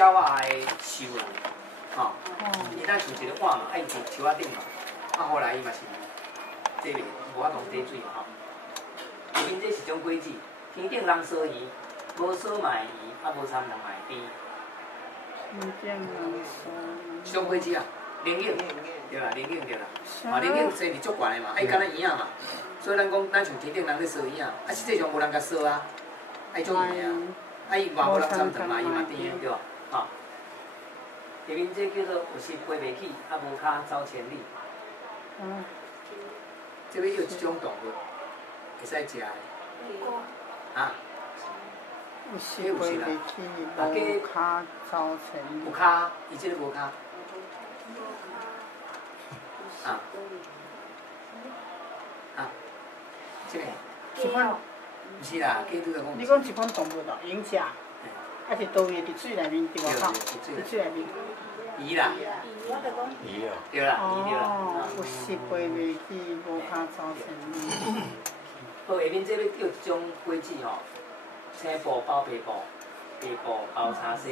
鸟仔的树啦，吼，伊咱像一个碗嘛，爱伫树仔顶嘛，后来伊嘛是这个无法通滴水嘛吼。下面这是种规矩，天顶人烧鱼，无烧嘛会鱼，无参人嘛会甜。天顶人烧。是种规矩啊，灵应对啦，灵应对啦，灵应生是足悬的嘛，爱敢若圆仔嘛，所以咱讲咱像天顶人咧烧圆仔，实际上无人甲烧啊，爱足圆啊，伊嘛无人参糖嘛，伊嘛甜对吧？吼。下面这叫做有时飞袂起，无骹走千里。这边有一种动物会使食的。啊？有时飞袂起，无骹走千里。有骹，伊这个无骹。啊。这个。一款。毋是啦，计拄着讲。你讲一款动物咯，用食，还是倒位伫水内面对无？伫水内面。鱼啦。鱼啊。对啦，鱼对啦。有时飞袂起，无骹走千里。好，下面这边叫一种规矩吼，青布包白布，白布包茶丝，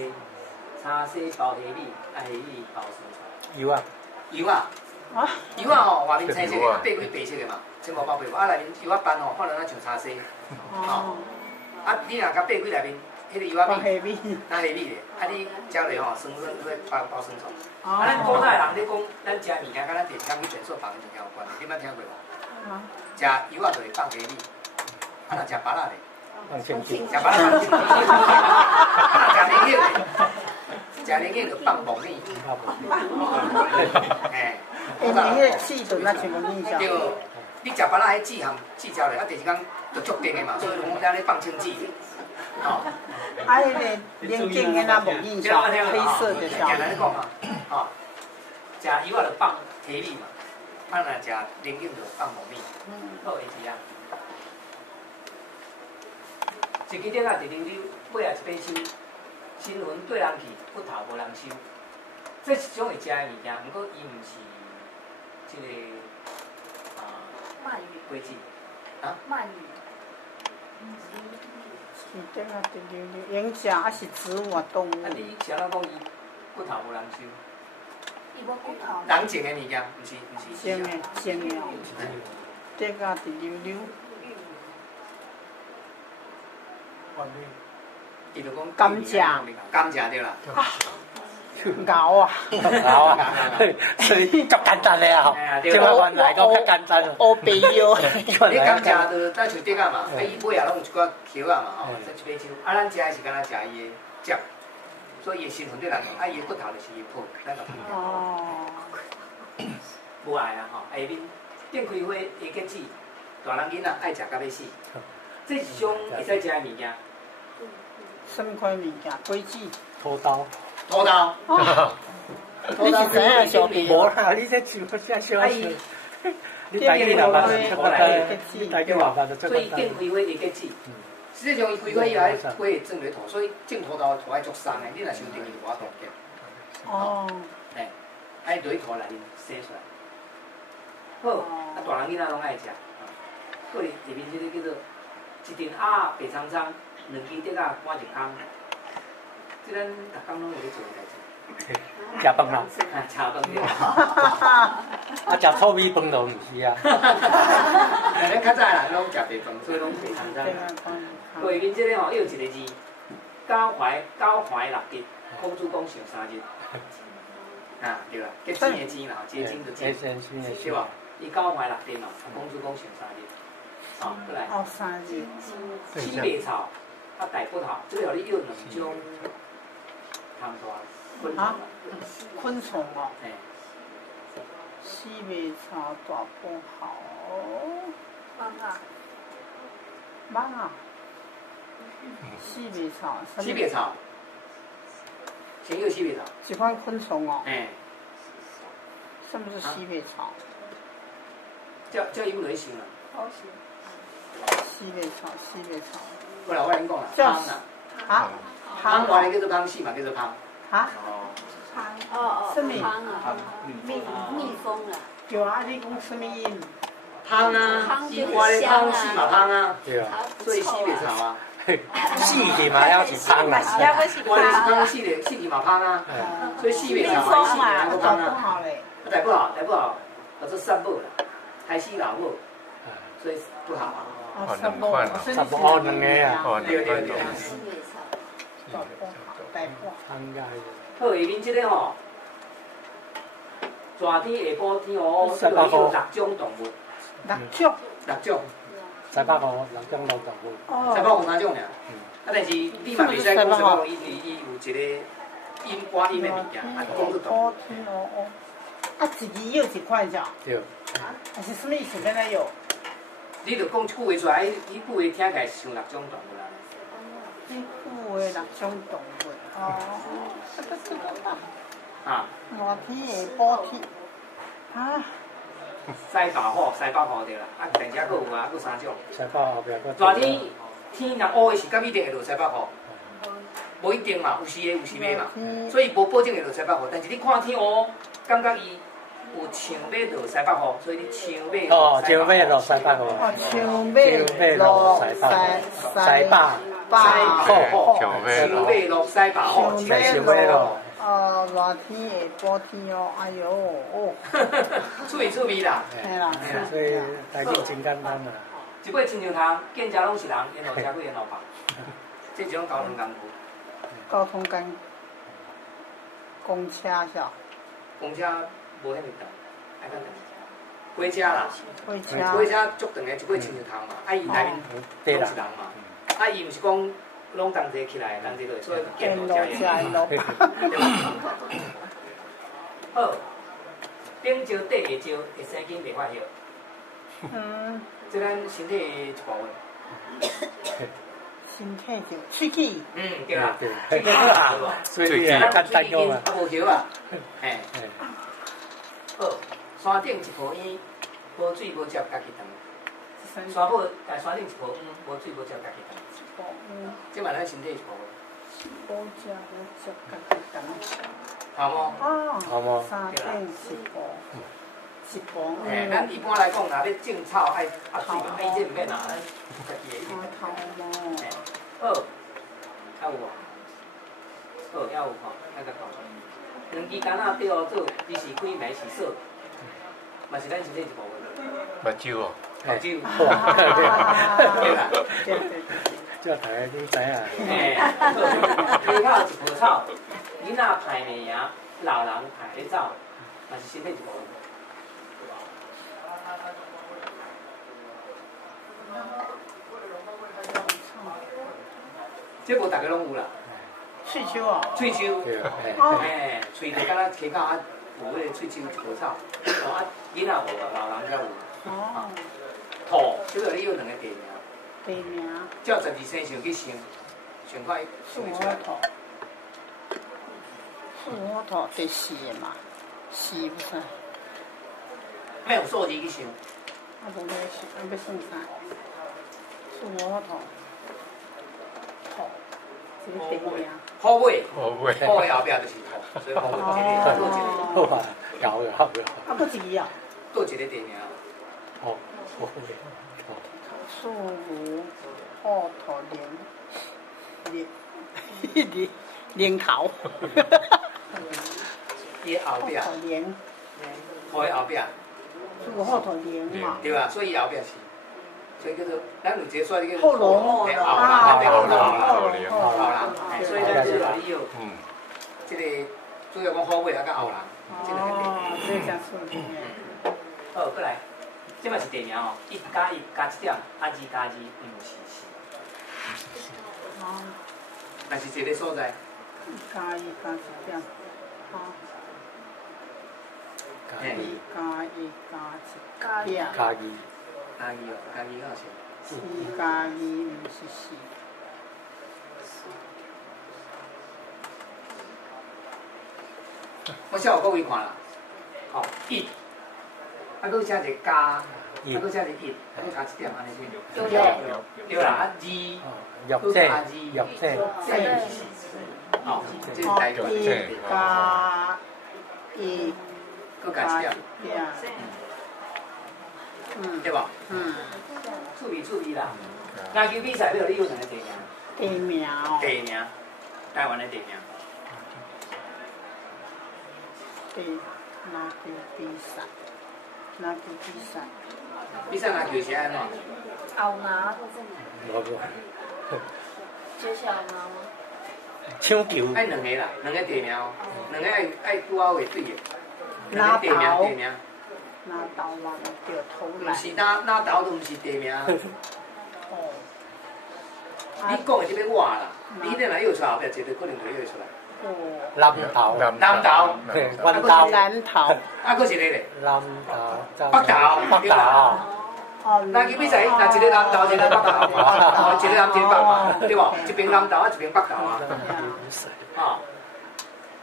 茶丝包虾米，虾米包酸菜。油啊。油啊。油啊吼，外面青色的，八几白色的嘛，青布包白布，内面油啊拌吼，看落咱像茶丝。吼。你若甲八几内面，迄个油啊米，那虾米的，你食落吼，酸酸包酸菜。咱古早的人咧讲，咱食物件，甲咱电工去诊所放的物件有关，你捌听过无？食油啊，就是放虾米，若食芭乐的，放青椒，食芭乐放青椒，食莲藕的，食莲藕就放木米，哎，因为迄个气顿啊，全部印象。对，你食芭乐迄籽含籽胶咧，第二工就足甜的嘛，所以讲咱咧放青籽，吼。迄个连茎的那木印象，黑色的小。简单讲嘛，吼，食油啊就放虾米嘛。若食莲藕就放木米，好会吃啊。一支竹啊，一溜溜，尾啊一把手，新魂对人去，骨头无人收。这是一种会食的物件，不过伊毋是这个鳗鱼规矩啊。鳗鱼。是竹啊，一溜溜，用食还是植物啊动物？你想咱讲伊骨头无人收？伊无骨头。人情的物件，毋是。生的，生的哦。竹啊，一溜溜。伊就讲甘蔗，甘蔗对啦。熬啊，熬啊，所以足简单的啊，即摆原来讲较简单。乌白药。你甘蔗就咱像竹啊嘛，伊尾啊拢有一寡叶啊嘛吼，一把手。咱食的是敢若食伊的汁，所以伊的成分对人讲，伊的骨头就是伊破，咱就哦。无爱啊吼，下面顶开花会结籽，大人囡仔爱食到要死。这是种会使食的物件。什么款物件？规矩。拖刀。拖刀。你是怎样小弟？无啦，你这像这小事。你大家老板就过来，你大家老板就做。所以顶开花会结籽。实际上伊开花以来，花会种落土，所以种拖刀土爱足松的，你若伤定伊就无法度结。哦。嘿，爱落去土内面生出来。好，大人囡仔拢爱食。过下面这个叫做一阵鸭白苍苍，两支竹啊赶一空。即咱逐工拢有咧做代志。食饭啦。食饭对。食臭米饭就毋是啊。咱较早人拢食白饭，所以拢白苍苍。下面这个吼又有一个字，高怀六日，公主讲上3日。啊，对啦，结晶的晶啦，结晶的晶，对吧？伊高怀6日嘛，公主讲上3日。好，过来。哦，3日。西北草，大骨头，这个有你有两种汤大昆虫。昆虫哦。嘿。西北草大骨头。蠓啊。蠓啊。西北草。西北草。先有西北草。一款昆虫哦。哎。什么是西北草？叫伊不能行了。好行。西北草，西北草。过来，我跟你讲啦，芳啦。啊？芳原来叫做芳，戏嘛叫做芳。啊？哦。什么？芳啊，蜜蜂啊。有啊，你讲什么音？芳啊，西瓜的芳，戏嘛芳啊。对啊。所以西北草啊。四字嘛，要是芳啦。我是讲四字嘛芳啊，所以四月才欢喜，然后芳啊。大不好，我做三母啦，害死老母，所以不好啊。三母哦，两个啊。对。好，下面这个吼，热天下晡天哦，有6种动物。6种。西北河6种动物。西北河3种尔。啊，但是你嘛袂使讲西北河，伊有一个音歌音的物件，啊，讲出动物。啊，一字有一款是？对。还是什么意思？跟他有？你就讲一句话出来，伊句话听起来像6种动物啦。一句话6种动物。哦。啊。热天下晡天。啊。西北河对啦，啊，但是还佫有啊，佫3种。西北后壁佫。热天若乌的是，敢一定会落西北河？无一定嘛，有时会有时袂嘛，所以无保证会落西北河。但是你看天乌，感觉伊有像要落西北河，所以你像要哦，像要落西北河。哦，像要落西北河。像要落西北河。像要落。热天下晡天哦，哎呦哦。趣味啦。嘿啦，所以台语真简单啦。一尾亲像汤，见家拢是人，沿路车过沿路跑，这是种交通工具。交通公车是？公车无遐尼长，爱较长。火车啦，火车足长的，一尾亲像汤嘛，啊伊内面拢是人嘛，啊伊毋是讲拢同齐起来，同齐落，所以沿路车沿路跑。好，顶招底下招会生根袂发叶。这咱身体一部分。身体就喙齿。对啦，喙齿啊，所以简单讲啊。无叶啊，嘿。好，山顶一泡烟，无水无接家己长。山顶一泡烟，无水无接家己长。这嘛咱身体一部分。无接家己长。好无？好无？山顶一泡。咱一般来讲，若要种草爱压水嘛，伊这毋免啦，咱家己会。好，还有无？好，还有吼，还个讲。两支竿仔对哦做，伊是开眉是锁，嘛是咱身体一部分。目睭哦。目睭。对啦。对。这大家都知啊。花草一棵草，囡仔排袂赢，老人排咧走，嘛是身体一部分。这无大家拢有啦。喙鬚哦。喙鬚。嘿，喙就敢若溪口啊，有迄个喙鬚一棵草，啊，囡仔无啊，老人才有。哦。土，这个你有2个地名。地名。照12生肖去想，想看伊想出来。树火土第4个嘛，4不是？要用数字去想。无咧想，要算啥？树火土。好尾，好尾，好尾后壁就是土，所以好尾一个，倒一个。好啊，有。啊，佫一个啊？倒一个地名。哦，树木火土莲头。伊后壁。土的后壁。树火土莲嘛。对啊，所以后壁是。所以叫做，咱有一个说叫后龙，后人，所以咱这个里有，这个主要讲好尾啊，甲后人，这两个地名。这真顺。好，过来，这嘛是地名哦，1+1加1点，啊2+2不是4。哦。但是一个所在。1+1加1点，好。1+1加1点。加2。加2哦，加2好像。4+2毋是4。我写互各位看啦，哦，1，啊，佫写一个加，啊，佫写一个1，啊，佫加1点安尼先。对啦，啊2，佫加2，这是4，哦，这是台语。加1，佫加1点。对吧？趣味啦。篮球比赛了，你有2个地名。地名哦。地名，台湾的地名。篮球比赛，篮球比赛。比赛篮球是安怎？后拿。无。接下来拿吗？抢球。爱两个啦，两个地名哦，两个爱拄好画对的。拿地名。拿刀嘛，就投毋篮。是拿刀都毋是地名。哦。你讲的这个话啦，你那来又出来后壁，绝对可能就又出来。哦。南投。南投。弯刀。南投。啊，佫一个咧。南投。北投。北投。篮球比赛，那一个南投，一个北投，一个南一个北嘛，对无？一边南投啊，一边北投啊。哦。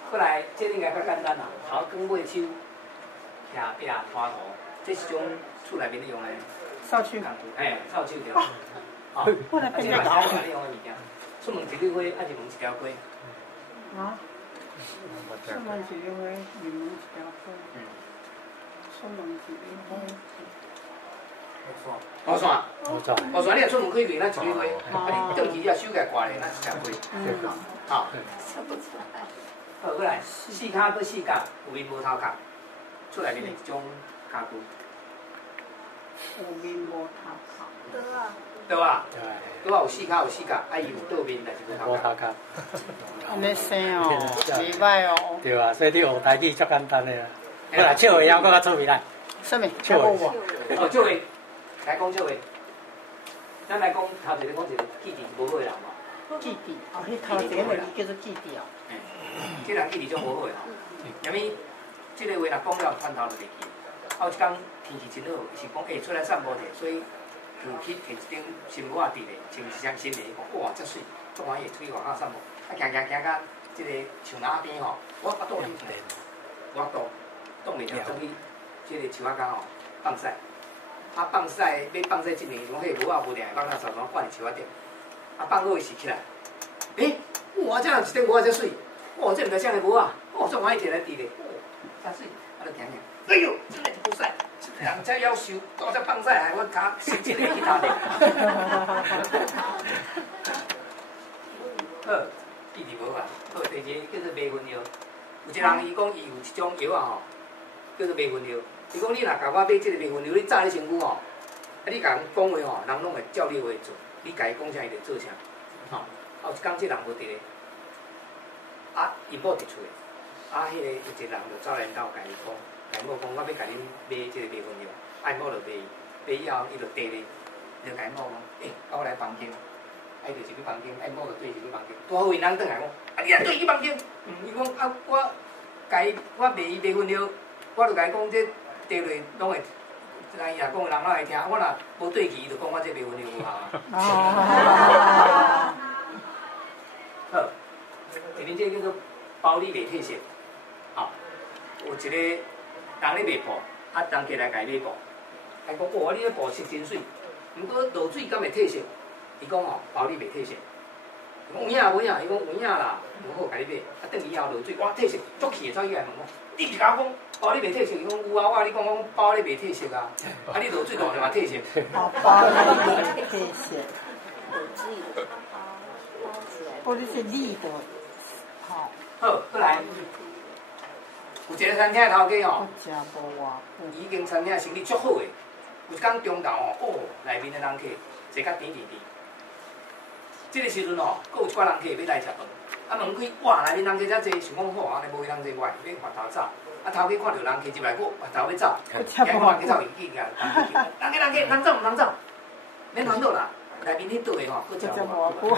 过来，这应该较简单啦。头光尾手，徛壁拖土，这是种厝内面咧用的。扫帚。哎，扫帚对。哦。我来变个搞。你用的物件，出门一朵花，还是门一条花？啊？出门一朵花，入门一条花。出门一朵花。雨伞，雨伞，你若出门开门，咱一朵花，啊，你转去啊，手甲挂咧，咱一条花。好。好，过来，四脚搁四角，有面无头壳，出来面的一种家具。有面无头壳。对啊。对啊，有四脚有四角，啊，伊有倒面，但是无头壳。安尼生哦，袂歹哦。对啊，所以你学台语足简单的啦。好啦，笑话还佫较出名啦。什么？笑话。哦，笑话，来讲笑话。咱来讲头一个讲一个记忆无好的人嘛。记忆，哦，迄头一个话叫做记忆哦。这人记忆种无好吼，因为这个话若讲了，传头就袂记。啊，有一天天气真好，是讲出来散步者，所以就去摕一顶新帽仔伫咧，穿一双新鞋，讲哇，遮水，足欢喜，出去外口散步。啊，行到这个树林边吼，我倒去坐，我倒袂了，走去这个树仔间吼放屎。啊，放屎要放屎之前，讲迄个帽仔无定，放到手上挂伫树仔顶。啊，放好时起来，哇，这样一顶帽仔遮水。哇！这毋知啥个帽啊！哇，足欢喜摕来滴咧，哇，真水！啊，就行行。哎呦，真个好屎！人遮夭寿，到遮放屎，害我脚伸一个去打咧。好，记忆无啊。好，第二个叫做迷魂药。有一人伊讲伊有一种药啊吼，叫做迷魂药。伊讲你若甲我买这个迷魂药，你炸你身躯吼，啊你甲人讲话吼，人拢会照你话做。你家己讲啥，伊就做啥。吼，后一天这人无伫咧。啊，伊某伫厝诶，啊，迄个有一人就走来到甲伊讲，我要甲恁买即个迷魂药，啊，伊某就买以后伊就缀咧，就甲伊某讲，我来房间，伊就入去房间，伊某就对入去房间，大好因人转来讲，你啊对去房间，伊讲啊，我卖伊迷魂药，我就甲伊讲这缀落拢会，人伊若讲人哪会听，我若无对去，伊就讲我这迷魂药无效啊。好。这边这叫做包你袂退色，吼，有一个人咧卖布，啊，人过来甲伊买布，伊讲哇，你这布色真水，毋过落水敢会褪色？伊讲吼，包你袂褪色。有影无影？伊讲有影啦，无好甲你买。啊，等以后落水，哇，褪色，足气的，走起来问我，你是甲我讲包你袂褪色？伊讲有啊，我你讲包你袂褪色啊，啊，你落水落就嘛褪色。哦，包你袂褪色。包你是你的。好，过来，有一个餐厅的头家吼，已经餐厅生意足好的。有一天中昼吼，内面的人客坐甲甜。这个时阵吼，佫有一寡人客要来食饭，啊门开，哇，内面人客遮济，想讲好，安尼无人坐外，要发头走。啊头家看到人客入来，佫发头要走，惊看人客走去见人客，通走毋通走，免烦恼啦。内面迄桌的吼，佫食无久。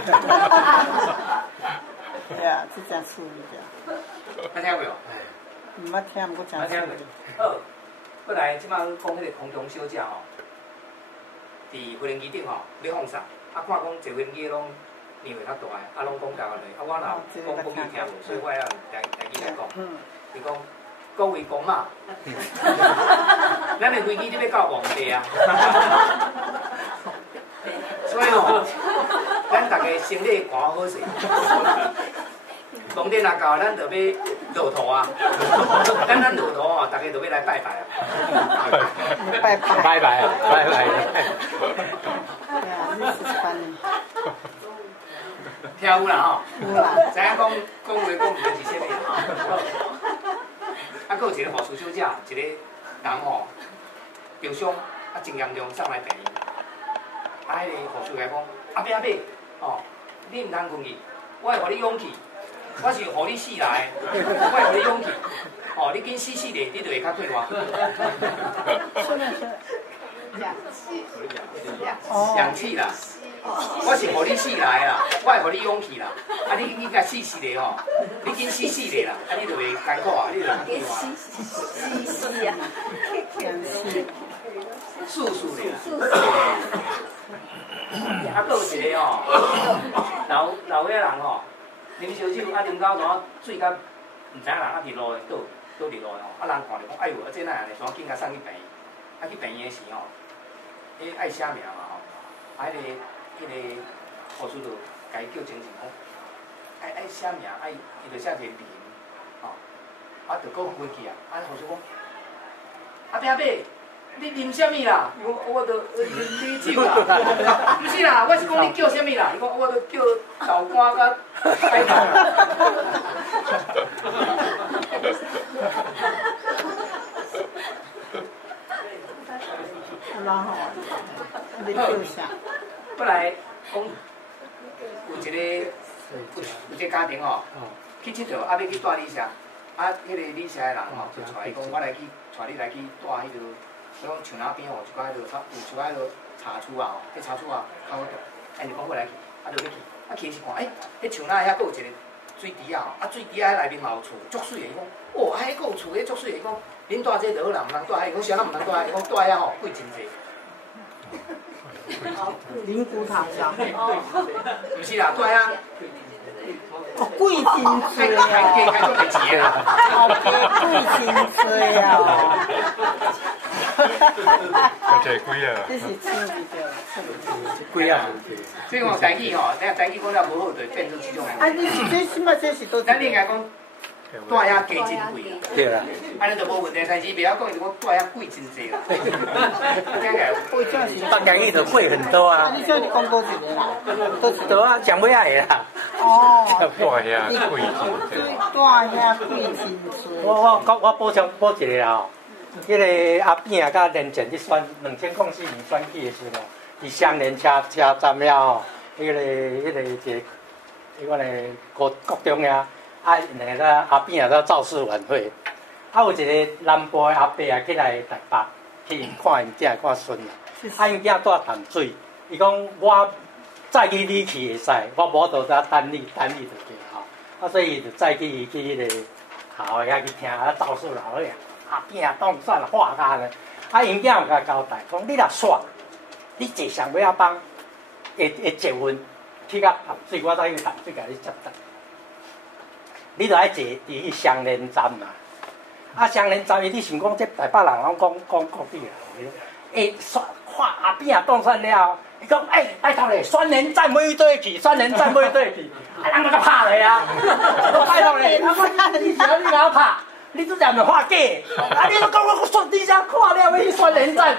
对啊，这真趣味者。捌听过？毋捌听，毋过真趣味。好，过来，即摆讲迄个空中小姐吼，伫飞机顶吼要放送，啊看讲坐飞机拢年岁较大个，啊拢讲台湾话，啊我若讲国语听无，所以我用台语来讲。伊讲各位公嘛，咱的飞机你要到皇帝啊，所以吼，咱大家心里看好势。皇帝若到，咱就要落土啊！咱落土吼，大家就要来拜拜啊！拜拜啊！对啊，你是办的。听有啦吼，知影讲话讲毋免是啥物啦吼。啊，佫有一个护士小姐，一个人吼受伤，啊真严重，送来病院。啊，迄个护士甲伊讲，阿伯，哦，你毋通困去，我会互你勇气，我是互你死来的，我会互你勇气。哦，你紧死咧，你就会较快活。氧气啦，我是互你死来啦，我会互你勇气啦。啊，你甲死咧吼，你紧死咧啦，啊，你就会艰苦啊，你就会较快活。素咧啦。啊，佫有一个吼，老岁仔人吼，啉烧酒啊，啉到怎水甲毋知影人啊伫路的，倒伫路的吼，啊人看着讲，哎呦，这哪安尼，怎紧甲送去病院？啊去病院的时吼，迄爱写名嘛吼，啊迄个护士就甲伊叫精神讲，爱写名，伊就写一个名，吼，啊就搁回去啊，啊护士讲，阿伯。你啉啥物啦？伊讲我著啉酒啦。毋是啦，我是讲你叫啥物啦？伊讲我著叫豆干甲海苔啦。然后你叫啥？本来讲有一个家庭吼，去佚佗，啊要去住旅社，啊迄个旅社的人吼就带伊讲，我来去带你来去住迄个。迄讲树林边吼，有一寡迄个茶厝啊吼，迄茶厝啊较好住，因就讲我来去，啊就去，啊去是看，迄树林遐佫有一个水池啊吼，啊水池遐内面嘛有厝，足水的。伊讲，哦，啊迄佫有厝，迄足水的。伊讲，恁住这就好啦，毋通住遐。伊讲啥人毋通住遐？伊讲住遐吼贵真济。灵骨塔上。毋是啦，住遐。哦，贵真济啊！开种袂钱啦。哦，贵真济啊！这贵啊！这是真的贵啊！所以讲台语吼，等下台语讲了无好，就变做即种。啊，你是这什么？这是都。咱应该讲住遐价真贵。对啦。安尼就无问题，但是不要讲伊讲住遐贵真济啦。听起来贵真是。北洋芋就贵很多啊。你说你讲多一个啦？都是多啊，讲不下来啦。哦。住遐贵真济。住遐贵真济。我补充一个啦吼。迄个阿扁啊，甲连前去选2004年选举的时候，伫双连车站了吼，迄个国中呀，啊，两个阿扁啊，在造势晚会，啊，有一个南部的阿伯啊，去来台北去看因囝看孙啊，啊，因囝住淡水，伊讲我载去你去会使，我无到在等你就对吼，啊，所以伊就载去迄个校的遐去听啊造势老伙。阿扁当选画家咧，啊，因囝有甲交代，讲你若选，你坐上尾仔帮会结婚，去到淡水，我再去淡水甲你接待。你著爱坐伫去双连站嘛，啊，双连站伊你想讲这台北人拢讲国语啦，选画阿扁当选了，伊讲拜托咧，双连站每对去，双连站每对去，啊，人甲拍咧啊，拜托咧，啊，你想你甲我拍。你这人就画假，啊！你都讲我选你遮看了要去选连战，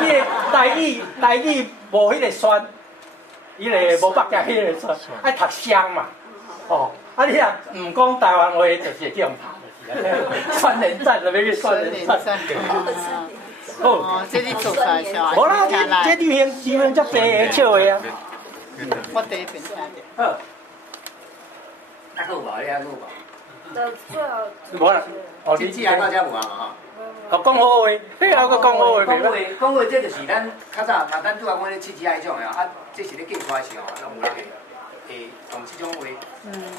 伊个台语无迄个选，伊个无北京迄个选，爱读双嘛，哦，啊你若唔讲台湾话，就是会叫人拍就是啊，选连战就要去选连战。哦，这你做出来是吧？无啦，这旅行足济笑的啊。我第一遍听着。好，啊好无？你啊好无？无啦，哦，亲戚啊，到遮有啊嘛吼。讲好话，你还佫讲好话，讲话，这就是咱较早，若咱拄仔讲咧亲戚啊迄种的啊，这是咧寄出来时候，拢有人会用这种话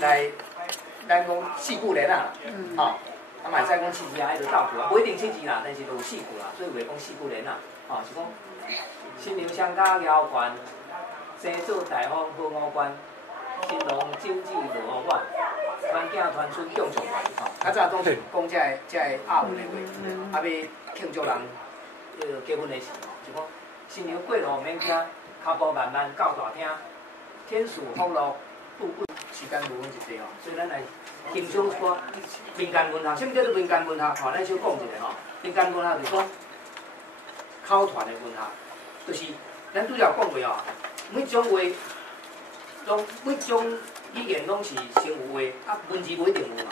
来，咱讲四句联啊，吼，啊嘛会使讲亲戚啊，迄个斗句啊，不一定亲戚啦，但是都有四句啦，所以有讲四句联啊，吼是讲新娘相家摇悬，生做大方好五官，新郎经济落好远。团囝团孙共上团，吼，较早拢是讲这个阿文的话，啊要庆祝人结婚的时候，就讲新娘过路免惊，脚步慢慢到大厅，天赐福禄，步步时间无分一地吼，所以咱来欣赏一寡民间文学。什么叫做民间文学？吼，咱先讲一下吼，民间文学就是讲口传的文学，就是咱拄则讲过吼，每种话拢每种语言拢是先有话，啊文字不一定有嘛。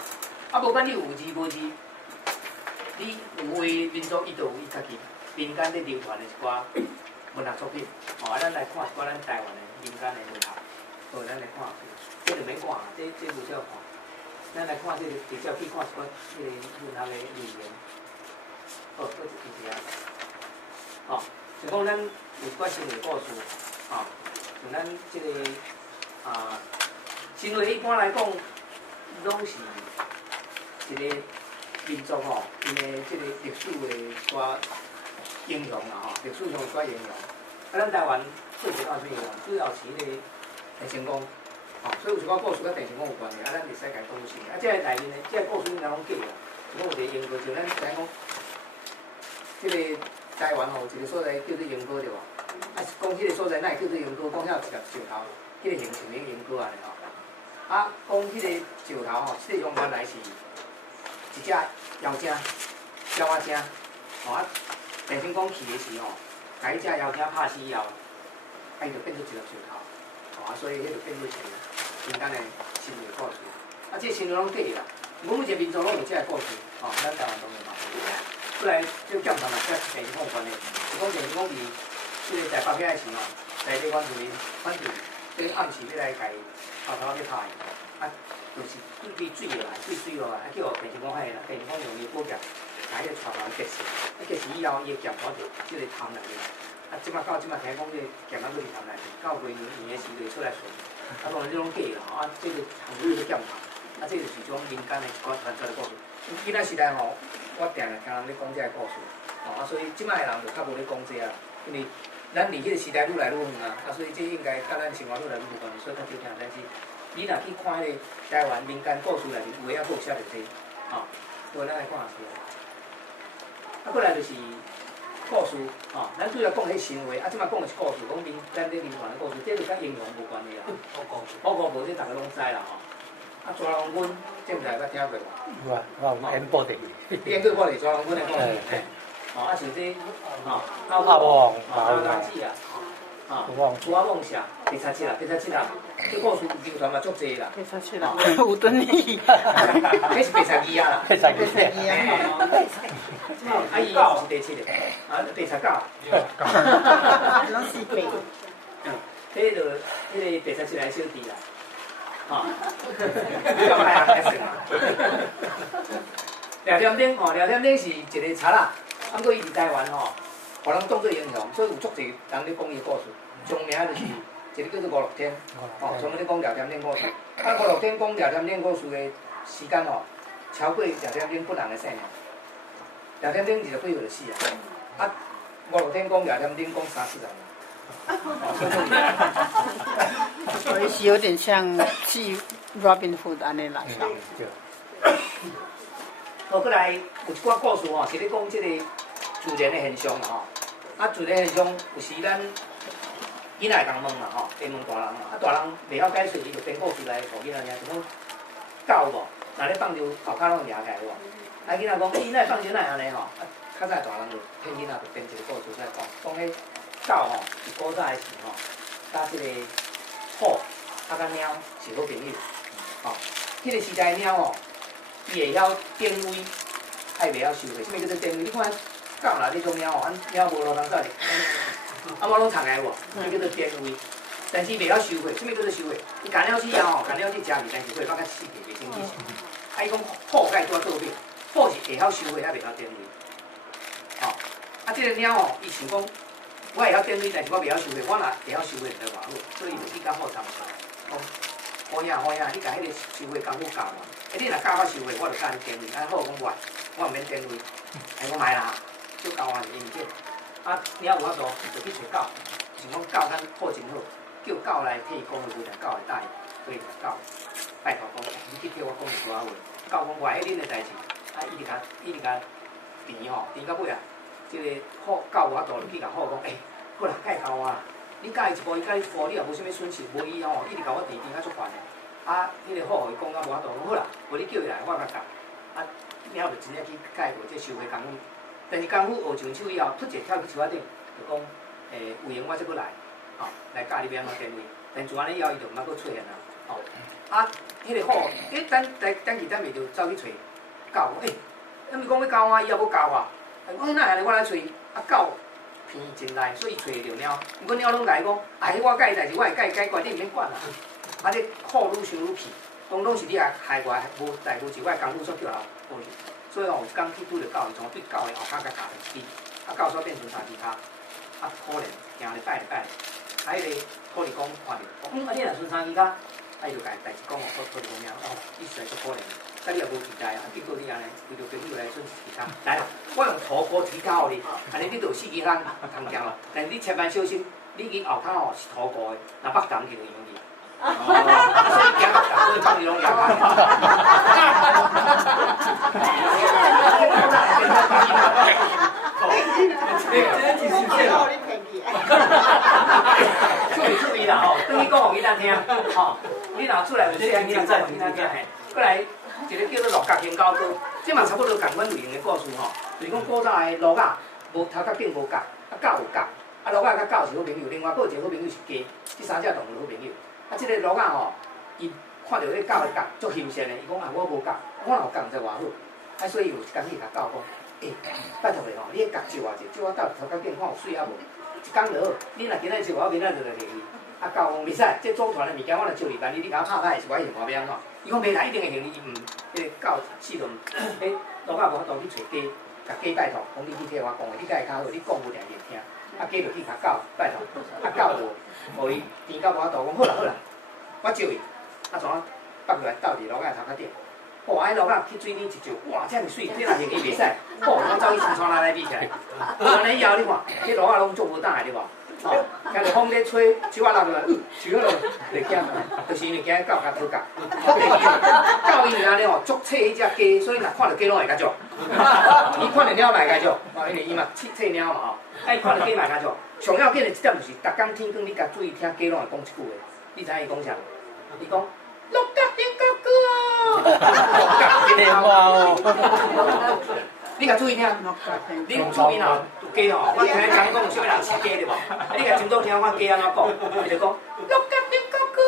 啊无管你有字无字，你有话民族伊就有伊家己民间咧流传的一寡文学作品。哦，咱来看一寡咱台湾的民间的文学，好，咱来看，这就免看，这无啥看。咱来看这个直接去看一寡这个文学的语言。好，搁一条。哦，就讲咱有寡新闻故事，哦，像咱这个新闻一般来讲，拢是一个民族吼，因为这个历史的寡英雄啦吼，历史上寡英雄。啊，咱台湾做一到啥英雄，主要是迄个郑成功，吼，所以有一寡故事甲郑成功有关系，啊，咱会使家讲出。啊，这内面的这故事应该拢假啦，像有一个英国，就咱知影讲，这个台湾吼，有一个所在叫做莺歌对无？啊，讲迄个所在，哪会叫做莺歌？讲遐有一粒石头，迄个形成的莺歌安尼吼。啊，讲迄个石头吼，实际上原来是一只妖精，鸟仔精，吼啊，郑成功去的时吼，甲迄只妖精拍死以后，啊，伊就变做一粒石头，吼啊，所以迄就变做一个民间的神话故事。啊，这神话拢假啦，每一个民族拢有这个故事，吼，咱台湾当然嘛。过来这检查嘛，甲郑成功有关系。就讲郑成功伫这个在北京的时吼，在这阮厝这个暗时要来甲伊后头要拍伊，啊，就是对水落来，水落来，啊叫郑成功迄个，郑成功用伊宝剑，把迄个带头结死，啊结死以后，伊个剑带着即个潭内面，啊，即马到即马听讲这个剑啊，搁伫潭内面，到几年的时就出来巡，啊，当然这种假啦，啊，这个很多都检查，啊，这就是种民间的一寡传说的故事。今仔时代吼，我定定听人咧讲这个故事，吼啊，所以即摆的人就较无咧讲这啊，因为咱离迄个时代愈来愈远啊，啊，所以这应该甲咱生活愈来愈有关系，所以较少听。但是你若去看迄个台湾民间故事内面，有诶还佫有写着这，吼，所以咱来看下是。啊，过来就是故事，吼，咱主要讲迄神话，啊，即摆讲的是故事，讲咱咧民传的故事，这就甲英雄无关系啦。好故无这大家拢知啦，吼。啊，抓龙棍，这毋知捌听过无？有啊，我有演播的。演过看哩，抓龙棍的故事。哦，啊，像这，吼，阿王，阿子啊，吼，朱阿梦想，第七啦，这故事流传嘛足济啦。第七啦，有顿哩。这是第12啊啦。第12啊，啊，伊是第7个，啊，第19。拢是白。迄就迄个第17个小弟啦。吼，叫歹人来算嘛。廖添丁吼，廖添丁是一个贼啦，啊，不过伊伫台湾吼，互人当做英雄，所以有足侪人咧讲伊故事。上名就是一个叫做吴乐天，吼，专门咧讲廖添丁故事。啊，吴乐天讲廖添丁故事的时间吼，超过廖添丁本人的生命。廖添丁20几岁就死啊，啊，吴乐天讲廖添丁讲30-40年。所以是有点像记 Robin Hood 安尼啦。好，过来有一寡故事吼，是咧讲即个自然的现象啦吼。啊，自然现象有时咱囡仔会当问嘛吼，会问大人嘛。啊，大人袂晓解释，伊就编故事来互囡仔听，就讲狗无，若咧放尿后骹拢掠起来有无？啊，囡仔讲，伊哪会放尿哪会安尼吼？啊，较早大人就骗囡仔就编一个故事出来讲，讲迄狗吼是古早的时吼，甲即个虎啊甲猫是好朋友，吼，迄个时代猫吼。伊会晓定位，还袂晓收回。啥物叫做定位？你看狗啦，你种猫吼，猫无路通走哩，啊，我拢藏来无，伊叫做定位。但是袂晓收回。啥物叫做收回？伊干了死后吼，干了去食味，但是会放较死皮袂经济性。啊，伊讲虎该怎做伙？虎是会晓收回，还袂晓定位。吼，啊，即个猫吼，伊想讲，我会晓定位，但是我袂晓收回。我若会晓收回，就偌好，所以就去甲虎争出来，讲好呀，你甲迄个收回功夫教我。你若教我收回，我就教你定位。啊，好讲我毋免定位。哎，我买啦，少教我就用这。啊，猫有法度，就去找狗，想讲狗咱好真好，叫狗来替伊讲话，无定狗会答应。所以狗拜托讲，你去替我讲一句话。狗讲我迄恁的代志，啊，伊直甲填吼，填到尾啊，即个狗有法度，你去甲虎讲，好啦，该交我啦。你教伊一步，伊甲你付，你也无啥物损失，无伊吼，一直甲我填啊足烦的。啊，迄个虎伊讲到无法度，讲好啦，无你叫伊来，我甲教。啊，猫就真正去教过这收回功夫。但是功夫学上手以后，突一跳去树仔顶，就讲，有闲我则搁来，吼，来教你要安怎定位。但做安尼以后伊就毋捌搁出现啦。哦，啊，迄个好，等其等袂着走去找狗，咱咪讲要交我，伊也要交我，我哪会我来找，啊狗偏真赖，所以找会着猫。毋过猫拢甲伊讲，迄我解代志，我会解决，你免管啦。啊，你好愈想愈气，拢是你来害我，无代无志，我工作叫人过去。所以有一天去拄着狗，伊从对狗的后骹甲夹落去，啊狗煞变成三只骹，啊可怜，行咧摆咧摆咧，啊迄个土地公看着，啊你若剩三只骹，啊伊就甲代志讲土地公猫，你实在足可怜，啊你也无期待啊，结果你安尼为着朋友来损一只骹，来，我用土锅提骹互你，安尼你就有4支骹通行咯，但你千万小心，你去后骹吼是土锅的，若北淡去就用去。所以行北淡，所以放你拢摇摆。注意啦吼，等于讲互囡仔听吼，你若出来有细汉囡仔，囡仔听嘿，过来一个叫做鹿角行高歌，这嘛差不多共阮类型的故事吼，就是讲古早的鹿仔无头壳顶无角，啊狗有角，啊鹿仔甲狗是好朋友，另外佫有一个好朋友是鸡，这三只动物好朋友。啊，即个鹿仔吼，伊看到迄狗的角足欣赏的，伊讲啊，我无角，我若有角毋知偌好。啊，所以有一工伊甲狗讲，拜托你吼，你迄角借我者，借我到头壳顶看有水啊无？一工就好，你若今仔借我，明仔就来摕去。啊，狗讲袂使，这组团的物件我若借你万你甲我拍歹是我现我要安怎？伊讲袂来，一定会行你，伊毋，迄个狗死都毋，鹿仔无法度去找鸡，甲鸡拜托，讲你去替我讲的，你甲伊较好，你讲无定定听。啊，鸡就去甲狗拜托，啊狗就。互伊甜到无法度，讲好啦好啦，我招伊，啊怎啊放过来倒伫鹿仔头壳顶，哇！迄鹿仔去水里一照，哇！遮尔水，这若行伊袂使，我走去山川内底比起来。安尼以后你看，迄鹿仔拢做无胆的，对无？哦，听着风咧吹，手啊落落来，手啊落袂惊，就是因为惊狗甲讨角。狗伊安尼吼，足测迄只鸡，所以若看到鸡拢会甲足。伊看到鸟嘛会甲足，哦，因为伊嘛测鸟嘛吼，啊伊看到鸡嘛会甲足。上要紧的一点就是，逐工天光你甲注意听，鸡拢会讲一句话。你知影伊讲啥？伊讲鹿角顶高歌，鹿角哇哦！你甲注意听，你厝边吼有鸡吼，我听人讲有啥物人饲鸡对无？啊，你甲真多听看鸡安怎讲，伊就讲鹿角顶高歌。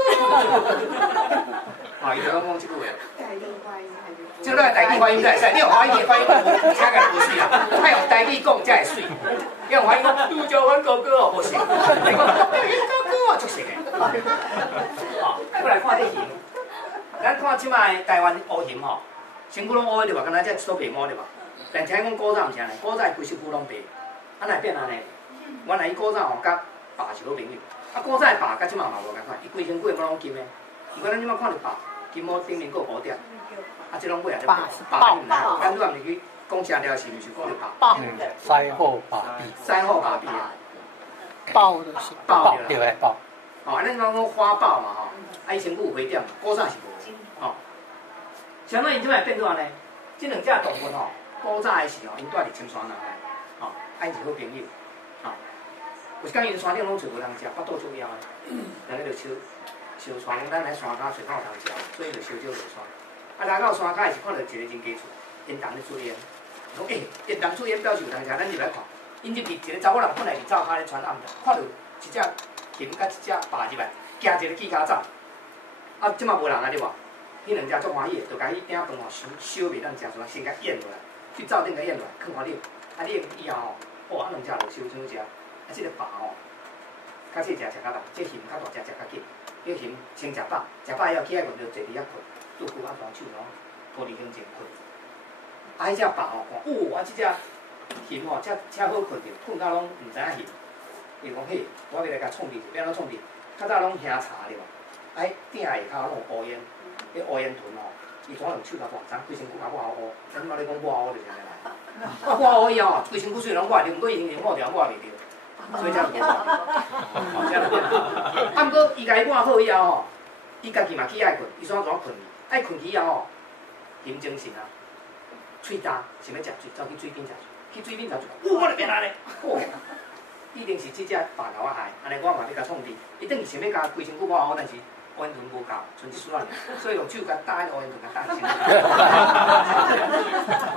啊，伊就讲即句话。即个台语发音才会使，你用华语的发音，听起来无水啦。爱用台语讲才会水。你用华语讲，拄着阮哥哥哦，无行。你讲，阮哥哥哦，足行的。哦，过来看这鱼，咱看即摆台湾乌鱼吼，身躯拢乌的对吧？敢若只都白毛对吧？但听讲古早毋是安尼，古早规身躯拢白，啊哪会变安尼？原来伊古早吼甲白是好朋友，啊古早的白甲即摆嘛无共款，伊规身躯毛拢金的，毋过咱即摆看着白，金毛顶面佫有毛点。啊，即种尾啊，就白面啦。咱拄啊，毋是去讲啥了，是毋是讲着白？西好白壁，西好白壁啊。豹就是豹对个豹。哦，咱讲花豹嘛吼，啊伊身躯有花点嘛，古早是无。哦，相当因即摆变做安尼，即两只动物吼，古早的时候因住伫深山内底，吼，啊因是好朋友，吼。有时间因山顶拢找无通食，腹肚足枵的，两个就烧山，咱来山骹找较有通食，所以就烧酒落山。啊，来到山骹是看到一个真家厝，因人咧煮烟，讲因人煮烟表示有通食，咱入来看，因入去一个查某人本来是灶骹咧传暗的，看到一只熊甲一只白入来，行一个起骹走，啊，即马无人啊对无？迄两只足欢喜的，就甲迄鼎饭吼烧袂当食，就先甲腌落来，去灶顶甲腌落来，放互你，啊你以后吼，哇，啊两只就烧烧食，啊即个白吼，较细食较慢，即熊较大只食较紧，迄熊先食饱，食饱以后起来困就坐伫遐困。拄久啊，双手咯，拖伫胸前困。啊，迄只白吼看，啊，即只熊吼，遮好困着，困到拢毋知影熊。伊讲嘿，我要来甲创治，要安怎创治？较早拢香茶对无？啊，鼎下骹拢有乌烟，迄乌烟豚吼，伊怎用手甲断，规身躯甲我好乌。咱妈咧讲我乌就是安尼来。啊，我乌以后吼，规身躯虽然我着，毋过伊用我着我袂着，所以才有变。哦，才有变。啊，毋过伊甲伊抹好以后吼，伊家己嘛起爱困，伊怎困去？爱困去以后吼，形精神啊，喙焦，想要食水，走去水边食水，去水边食水，我就变安尼，一定是即只白狗仔害，安尼我嘛要甲创治，伊等于想要甲规身躯抹好，但是乌烟豚无够，剩一丝仔尔，所以用手甲打迄乌烟豚甲打起来，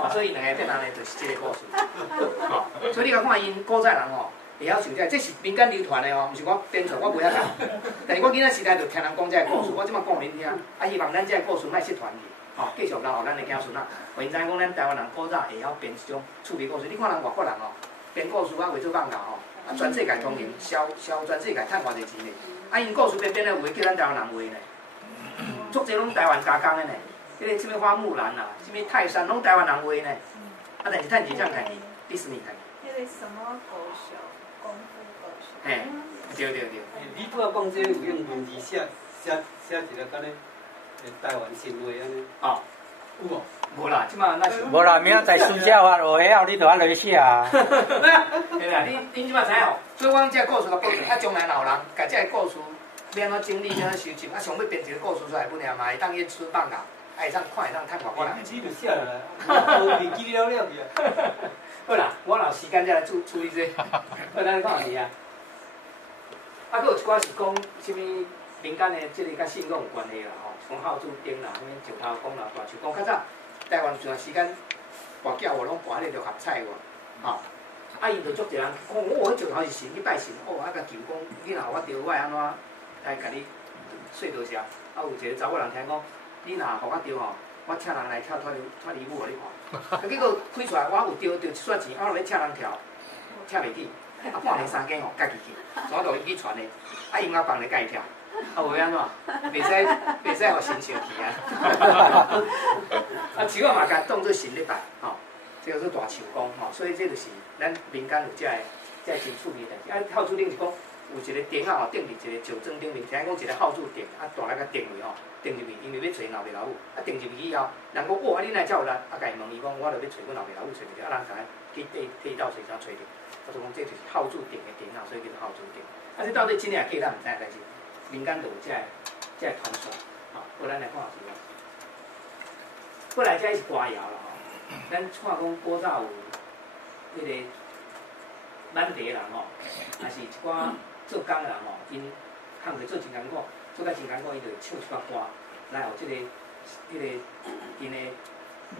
所以两个变安尼就是即个故事，所以你甲看因古早人吼，会晓唱这是民间流传的哦，毋是我编出，我袂晓讲。但是我囡仔时代就听人讲这个故事，我即马讲恁听。希望咱这个故事莫失传去，继续留互咱的子孙仔。互因知影讲咱台湾人古早会晓编一种趣味故事。你看人外国人哦，编故事啊，为做放假哦，全世界通行，销全世界趁偌济钱呢。因故事编的话，叫咱台湾人画呢，足侪拢台湾加工的呢。迄个什么花木兰啊，什么泰山，拢台湾人画呢。但是趁钱这样趁钱，迪士尼趁钱。迄个什么狗熊，功夫狗熊。嘿，对。你拄仔讲这有用文字写一个敢咧台湾新话安尼。哦，有无？无啦，即马那是。无啦，明仔载暑假啊，学晓你就安尼写啊。对啦，恁即马知影吼，所以我这个故事甲报纸，将来老人甲这个故事要安怎整理，要安怎收集，上要编一个故事出来，本来嘛会当去出放假，会当看会当趁外国人的钱。你就写落来，无记记了去啊。好啦，我若时间再来处理这。好，咱看下啊。啊，佫有一寡是讲什么民间的，即个甲信仰有关系啦吼，讲孝子丁啦，什么石头公啦、大树公，较早台湾有段时间，跋筊喎，拢跋迄个六合彩喎，吼。因就足侪人讲，迄石头是神去拜神，甲求讲，你若我着，我会安怎来甲你说多谢。有一个查某人听讲，你若互我着吼，我请人来跳脱离舞互你看。结果开出来，我有着一撮钱，我落去请人跳，跳袂起。半年3更哦，家己去，怎落去传的？因阿放咧家己跳，会安怎？袂使互神生气啊！树仔嘛，甲当做神咧拜，吼，这个是大树公，吼，所以这就是咱民间有这真趣味的代志。孝子顶是讲有一个顶啊，吼，顶伫一个石砖顶面，听讲一个孝子顶，大来甲顶落吼，顶入去，因为要找老爸老母，顶入去以后，人讲你哪才有力？甲伊问伊讲，我着要找阮老爸老母找着，人甲去地道找啥找着。我就讲这就是孝子顶的顶啊，所以叫做孝子顶。这到底真诶假，咱毋知影，但是民间就有这个传说。好，咱来看下是。过来这是歌谣啦吼，咱看讲古早有迄个满地人吼，也是一寡做工的人吼，因工课做真艰苦，做甲真艰苦，伊就会唱一寡歌来互迄个因的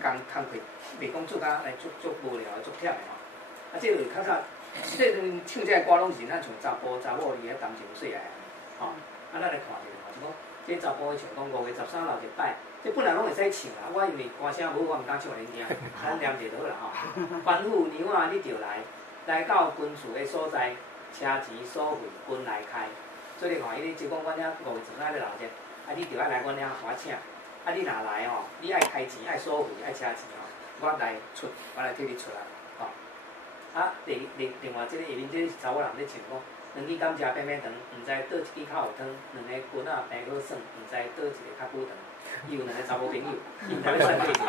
工课，袂讲做甲来足无聊、足忝的吼。这就是较早。这唱这个歌拢是咱像查甫查某伫遐谈情说爱，吼。咱来看一下，就讲这查甫会唱讲5月13留一摆，这本来拢会使唱啦。我因为歌声无，我毋敢唱互恁听，咱念一下就好啦吼。番妇娘啊，你着来到军事的所在，车钱所费军来开。所以看伊咧就讲，阮遐5月13要留者，你着爱来阮遐互我请。你若来吼，你爱开钱，爱所费，爱车钱吼，我来出，我来替你出来。另外，这个下面这是查某人咧唱讲，两支甘蔗变变长，毋知倒一支较有汤，两个棍仔平好耍，毋知倒一个较久长。伊有两个查某朋友，伊在咧选对象。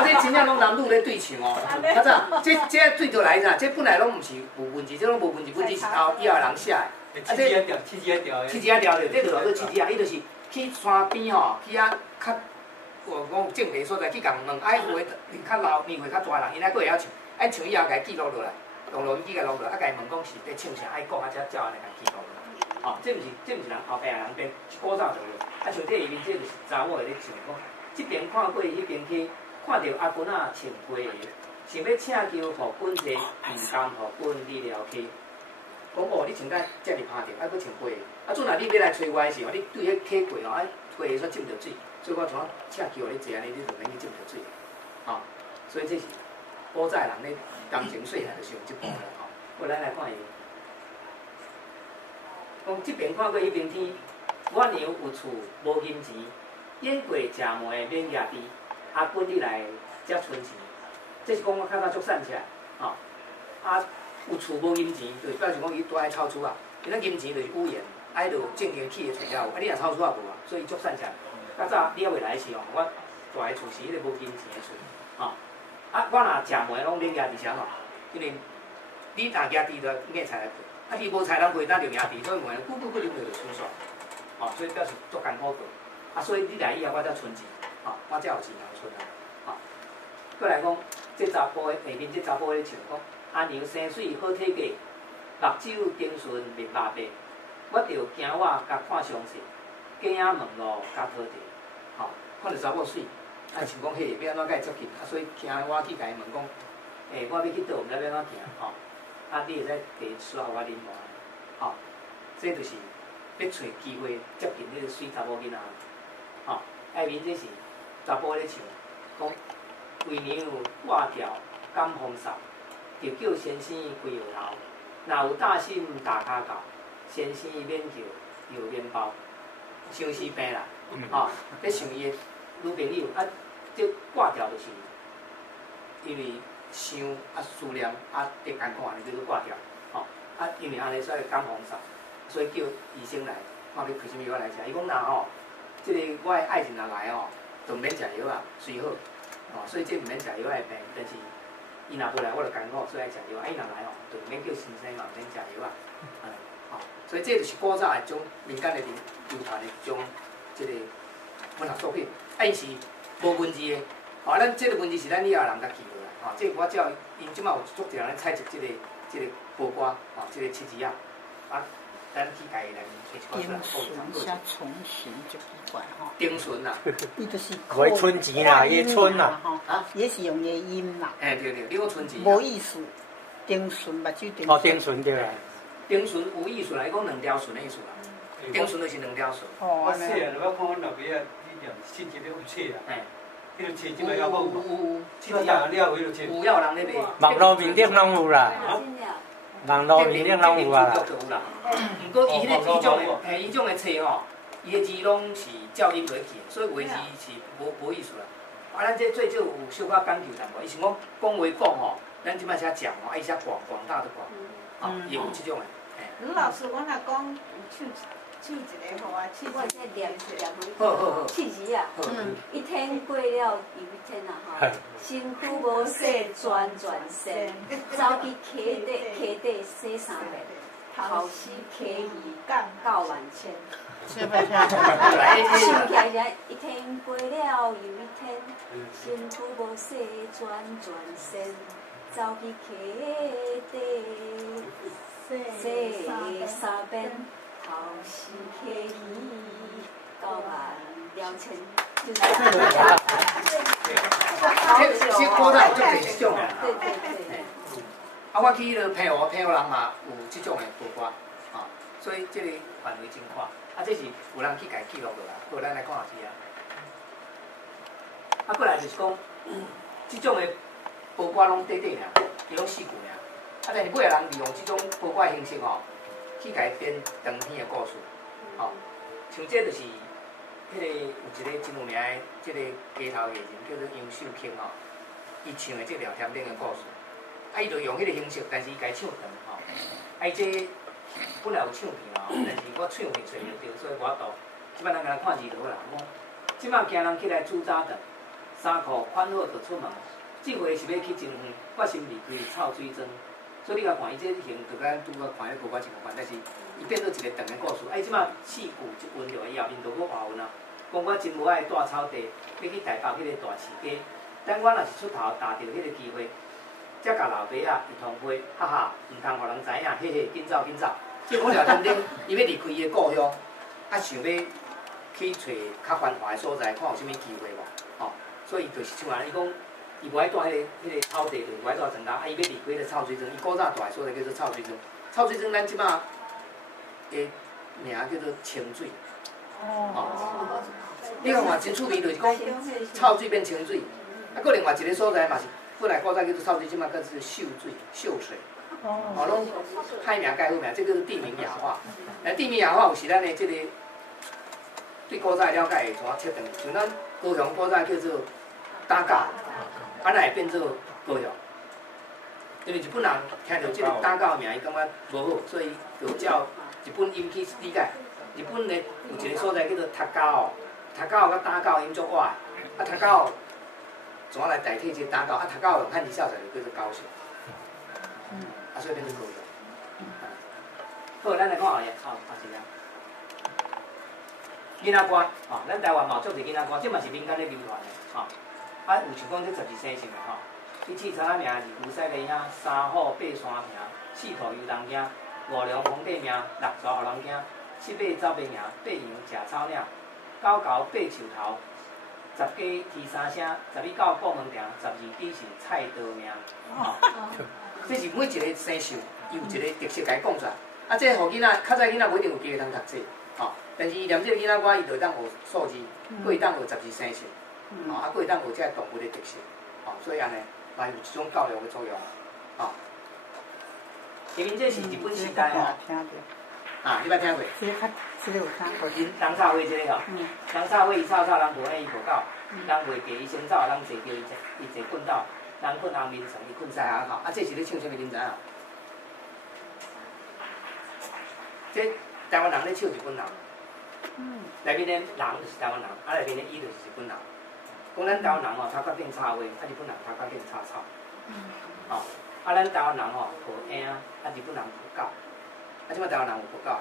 这真正拢男女咧对唱哦。较早，这对倒来啥？这本来拢毋是有文字，这拢无文字，文字是以后人写的。七字一条，七字一条。七字一条着，这就叫做七字啊！伊就是去山边吼，去较讲种地所在去共问，会较老年岁较大人，因还佫会晓唱。唱以后，甲伊记录落来，用录音机甲录落来，甲伊问讲是在唱啥，讲才照安尼甲记录落来。哦，这毋是人后壁人编，是古早就有。像这下面这就是查某的咧唱讲，这边看过，迄边去，看到阿君仔穿皮鞋，想要请求互军坐，毋甘互军你了去。讲你穿甲遮尔拍着，还佫穿皮鞋。阵啊，你要来找我的时候，你对迄体过吼，皮鞋煞浸着水，所以我像请求互你坐安尼，你就免去浸着水。哦，所以这是。古早人咧感情细汉就是用即部啦吼。好，咱来看伊。讲即边看过迄边天，我娘有厝无银钱，演过食糜免压低，阿君你来才存钱。这是讲我较早足善起来，吼。有厝无银钱，就是表示讲伊住喺草厝啊。因为银钱就是有言，就有正经起的厝了。你若草厝也无啊，所以足善起来。较早你还未来时吼，我住喺厝是迄个无银钱的厝，吼。我若食糜拢免压伫啥吼，因为你若压伫就硬菜来配，你无菜通配，咱就压伫，所以糜久久啉就酸煞，吼，所以表示足艰苦过。所以你来以后我才存钱，吼，我才有钱通存啊，吼。过来讲，这查甫的下面这查甫咧唱讲，阿娘生水好体格，目睭丁顺面肉白，我着惊我甲看详细，鸡仔问路甲讨地，吼，看着查某水。想讲要安怎甲伊接近，所以惊我去甲伊问讲，我要去倒，毋知要安怎行吼。啊，你会使提出互我啉无？吼，这就是要找机会接近迄个水查某囡仔，吼，爱面这是查甫咧唱，讲为娘有挂条敢风扫，就叫先生归学头，若有大心大骹到，先生免叫摇面包，相思病啦，吼，咧想伊的女朋友啊，这挂条就是因为想思念得艰苦安尼叫做挂条，吼，因为安尼所以感风扫，所以叫医生来看要开什么药来食。伊讲若吼，即个我的爱人若来吼，就免食药啊，随好，吼，所以这毋免食药的病，但是伊若无来，我就艰苦，所以爱食药。伊若来吼，就免叫先生嘛，免食药啊，安尼，吼，所以这就是古早的种民间的流传的种即个文学作品，伊是无文字的，吼，咱这个文字是咱以后人家记落来，吼，这我照因即摆有足侪人咧采集即个报歌，吼，即个七字啊，咱去家来写一个出来，丁顺写从前就奇怪吼。丁顺呐，伊就是为春钱啦，伊春啦，啊，也是用个音啦。哎对对，你讲春钱。无意思，丁顺目睭丁。哦，丁顺对啦。丁顺有意思啦，伊讲两条顺的意思啦。丁顺就是两条顺。我细汉就捌看阮老爸啊，伊念信息咧有册啦。哎。迄个册即摆还好无？即摆大了，迄个册。有也有人咧卖。网络面顶拢有啦。网络面顶拢有啊啦。毋过伊迄种诶，伊种诶册吼，伊诶字拢是照音来记，所以画字是无意思啦。啊，咱这最少有小可讲究淡薄，伊是讲话讲吼，咱即摆写讲吼，伊写广大的广，吼，也有即种诶。卢老师，我若讲唱一个好啊，我这念好，气字啊，一天过了又一天啊哈，身躯无洗转身，走去溪底洗衫遍，头丝溪鱼到万千。想起来一天过了又一天，身躯无洗转身，走去溪底洗衫遍。头丝溪鱼到万了千，就是。这古早有足侪即种诶。对对对。啊，我去迄个平湖人嘛有即种诶报歌，啊，所以即个范围真宽。啊，这是有人去家记录落来，好，咱来看下子啊。啊，过来就是讲，即种诶报歌拢短尔，伊拢4句尔。啊，但是每个人利用即种报歌形式吼。去家编长篇的故事，吼，像这就是迄个有一个真有名的即个街头艺人叫做杨秀卿吼，伊唱的这聊天顶的故事，啊，伊就用迄个形式，但是伊家唱长吼，啊，伊这本来有唱片吼，但是我唱片找袂着，所以我度即摆人甲看字就好啦，讲即摆惊人起来煮早顿，衫裤款好就出门，这回是要去真远，我心离开臭水庄。所以你甲看伊这形，就甲咱拄仔看迄无关一无关，但是伊变做一个长的故事。哎，即摆4句一温落，伊后面就搁换温啊。讲我真无爱住草地，要去台北迄个大市街。等我若是出头踏着迄个机会，才甲老爸仔一同飞，哈哈，毋通互人知影，嘿嘿，紧走紧走。即我聊天顶，伊要离开伊的故乡，啊想要去找较繁华的所在，看有啥物机会无？吼，所以伊就是像安尼讲。伊无爱住迄个草地，就无爱住庄头，啊！伊要离开迄个臭水庄，伊古早住的所在叫做臭水庄。臭水庄咱即摆的名叫做清水。哦。你看嘛，真趣味，就是讲臭水变清水。啊，搁另外一个所在嘛是，本来古早叫做臭水，即摆叫做秀水、秀水。哦，拢歹名改好名，这叫做地名雅化。地名雅化有时咱的这个对古早了解会怎切断，像咱高雄古早叫做打狗。啊，那会变做高雄，因为日本人听到这个打狗名，伊感觉无好，所以就照日本音去理解。日本咧有一个所在叫做踢狗，踢狗甲打狗音足歪，啊踢狗怎来代替这个打狗？啊踢狗用汉字写出来就叫做高雄，啊所以变做高雄。好，咱来看后一个。囡仔歌，吼，咱台湾嘛有足侪囡仔歌，这嘛是民间咧流传的，吼。啊，有像讲这12生性的吼，你试查名是牛屎犁兄，3虎爬山坪，4兔游东行，5龙皇帝命，6蛇互人惊，7马走白行，8羊食草领，9猴爬树头，10鸡啼三声，11狗过门埕，12鸡是菜刀命。吼，这是每一个生肖，伊有一个特色，甲伊讲出来。啊，这互囡仔较早囡仔无一定有机会通读册，吼。但是伊念这个囡仔歌，伊就当学数字，佫会当学十字生辰，吼，啊，佫会当学这个动物的特色，吼，所以安尼嘛有一种教育的作用，吼。因为这是日本时代啊。啊，你捌听过？这个有听过。人炒花这个吼，人炒花伊炒，人无爱伊无够，人袂嫁伊先走，人坐叫伊坐棍斗，人困红眠床，伊困西下口。啊，这是咧唱啥物？恁知影？这台湾人咧唱日本人，内面咧人就是台湾人，啊内面咧伊就是日本人。讲咱台湾人吼，头壳顶炒花，啊日本人头壳顶炒草，吼，啊咱台湾人吼抱婴，啊日本人抱狗，啊即摆台湾人有抱狗。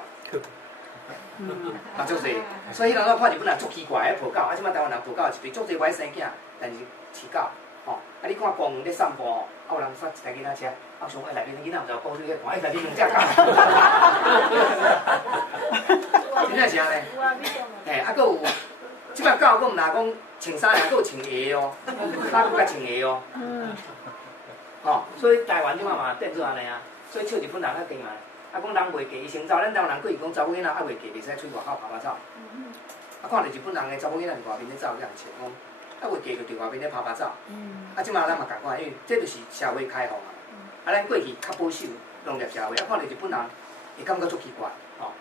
嘛足侪，所以迄人我看日本人足奇怪个抱狗，啊即摆台湾人抱狗一堆，足侪歹生囝，但是饲狗，吼，啊你看公园咧散步吼，啊有人煞一台囡仔车，啊想内面的囡仔毋知有顾水去看，内面两只狗，真正是安尼。嘿，啊，佫有，即摆狗佫毋若讲穿衫尔，佫有穿鞋哦，哪佫甲穿鞋哦。吼，所以台湾即摆嘛变做安尼啊，所以笑日本人较惊啊。啊，讲人袂嫁伊先走，咱台湾人过去讲查某囡仔还袂嫁，袂使出外口拍拍走。啊，看到日本人的查某囡仔伫外面咧走，人笑讲，啊袂嫁就伫外面咧拍拍走。啊，即马咱嘛共款，因为这就是社会开放啊。啊，咱过去较保守农业社会，啊看到日本人会感觉足奇怪，吼。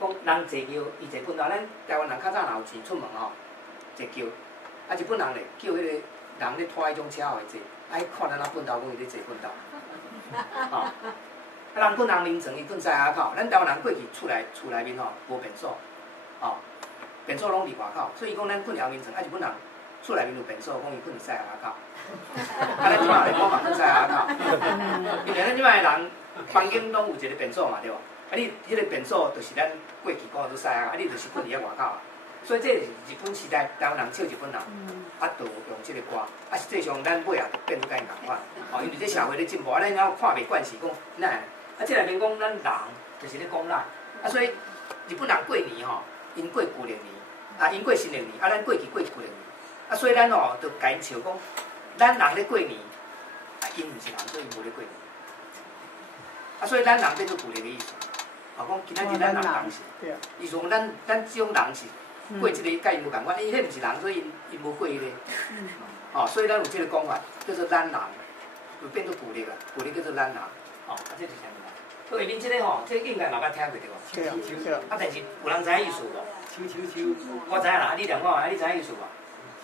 讲人坐轿，伊坐本道，咱台湾人较早若有钱出门吼，坐轿。啊，日本人咧叫迄个人咧拖迄种车互伊坐，啊，看咱啊本道讲伊咧坐本道，吼。啊，人困人眠床，伊困西下口。咱台湾人过去厝内面吼无便所，吼，便所拢伫外口，所以讲咱困后眠床。啊，日本人厝内面有便所，讲伊困伫西下口。啊，咱即摆来讲嘛，困西下口。因为咱即摆人房间拢有一个便所嘛，对无？啊，你迄个便所就是咱过去讲做西下，啊，你就是困伫遐外口啊。所以这是日本时代台湾人笑日本人，啊，就用这个歌。啊，实际上咱尾也变做甲因共款。哦，因为这社会咧进步，啊，咱要看袂惯势，讲哪？啊，这内面讲咱人就是咧讲咱，啊，所以日本人过年吼，因过旧历年，啊，因过新历年，啊，咱过去过旧历年，啊，所以咱吼就甲因笑讲，咱人咧过年，啊，因毋是人，所以因无咧过年，啊，所以咱人变做旧历的意思，啊，讲今仔日咱人是，伊说咱这种人是过即个甲因无共款，因迄毋是人，所以因无过迄个，哦，所以咱有即个讲法，叫做咱人，就变做旧历啦，旧历叫做咱人，哦，啊，这就是啥物事？所以恁即个吼，这应该嘛捌听过对无？对啊。啊，但是有人知影意思无？我知影啦，你念我啊，你知影意思无？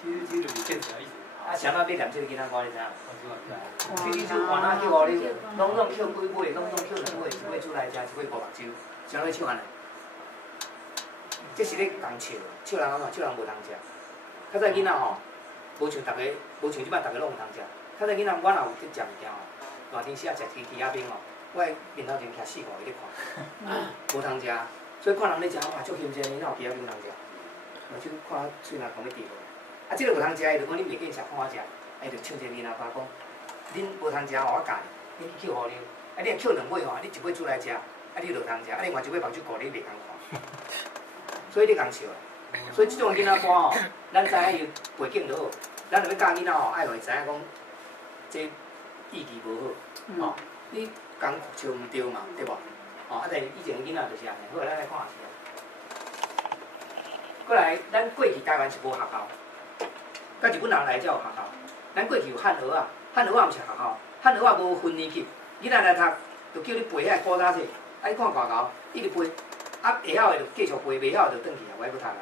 就是见啥意思？啊，谁那要念这个囡仔歌，你知影？这首换哪叫你？拢唱几尾，拢唱2尾，一尾出来食，一尾过目睭，谁要唱安尼？这是咧共笑人安怎？笑人无通食。较早囡仔吼，无像即摆大家拢有通食。较早囡仔我若有去食物件吼，大天时啊食鱼仔面吼。我面头前徛4、5个咧看，无通食，所以看人咧食，哇，足新鲜，哪有其他面通食？目睭看喙若讲要滴落。啊，即个无通食，伊就讲恁袂瘾食，看我食，伊就唱一个囡仔歌讲，恁无通食，互我教你，恁去捡互你，啊，你若捡2尾吼，你1尾出来食，啊，你就通食，啊，另外1尾目睭顾你袂共看，所以你共笑。所以即种囡仔歌吼，咱知影伊背景就好，咱著要教囡仔吼，爱互伊知影讲，这意义无好，吼，你。讲笑毋对嘛，对无？哦，啊，但是以前囡仔就是安尼。好，咱来看下是啊。过来，咱过去台湾是无学校，甲日本人来才有学校。咱过去有汉学啊，汉学啊毋是学校，汉学啊无分年级，囡仔来读就叫你背遐古早册，啊，你看外头一直背，啊，会晓的就继续背，袂晓的就转去啊，我不读啊。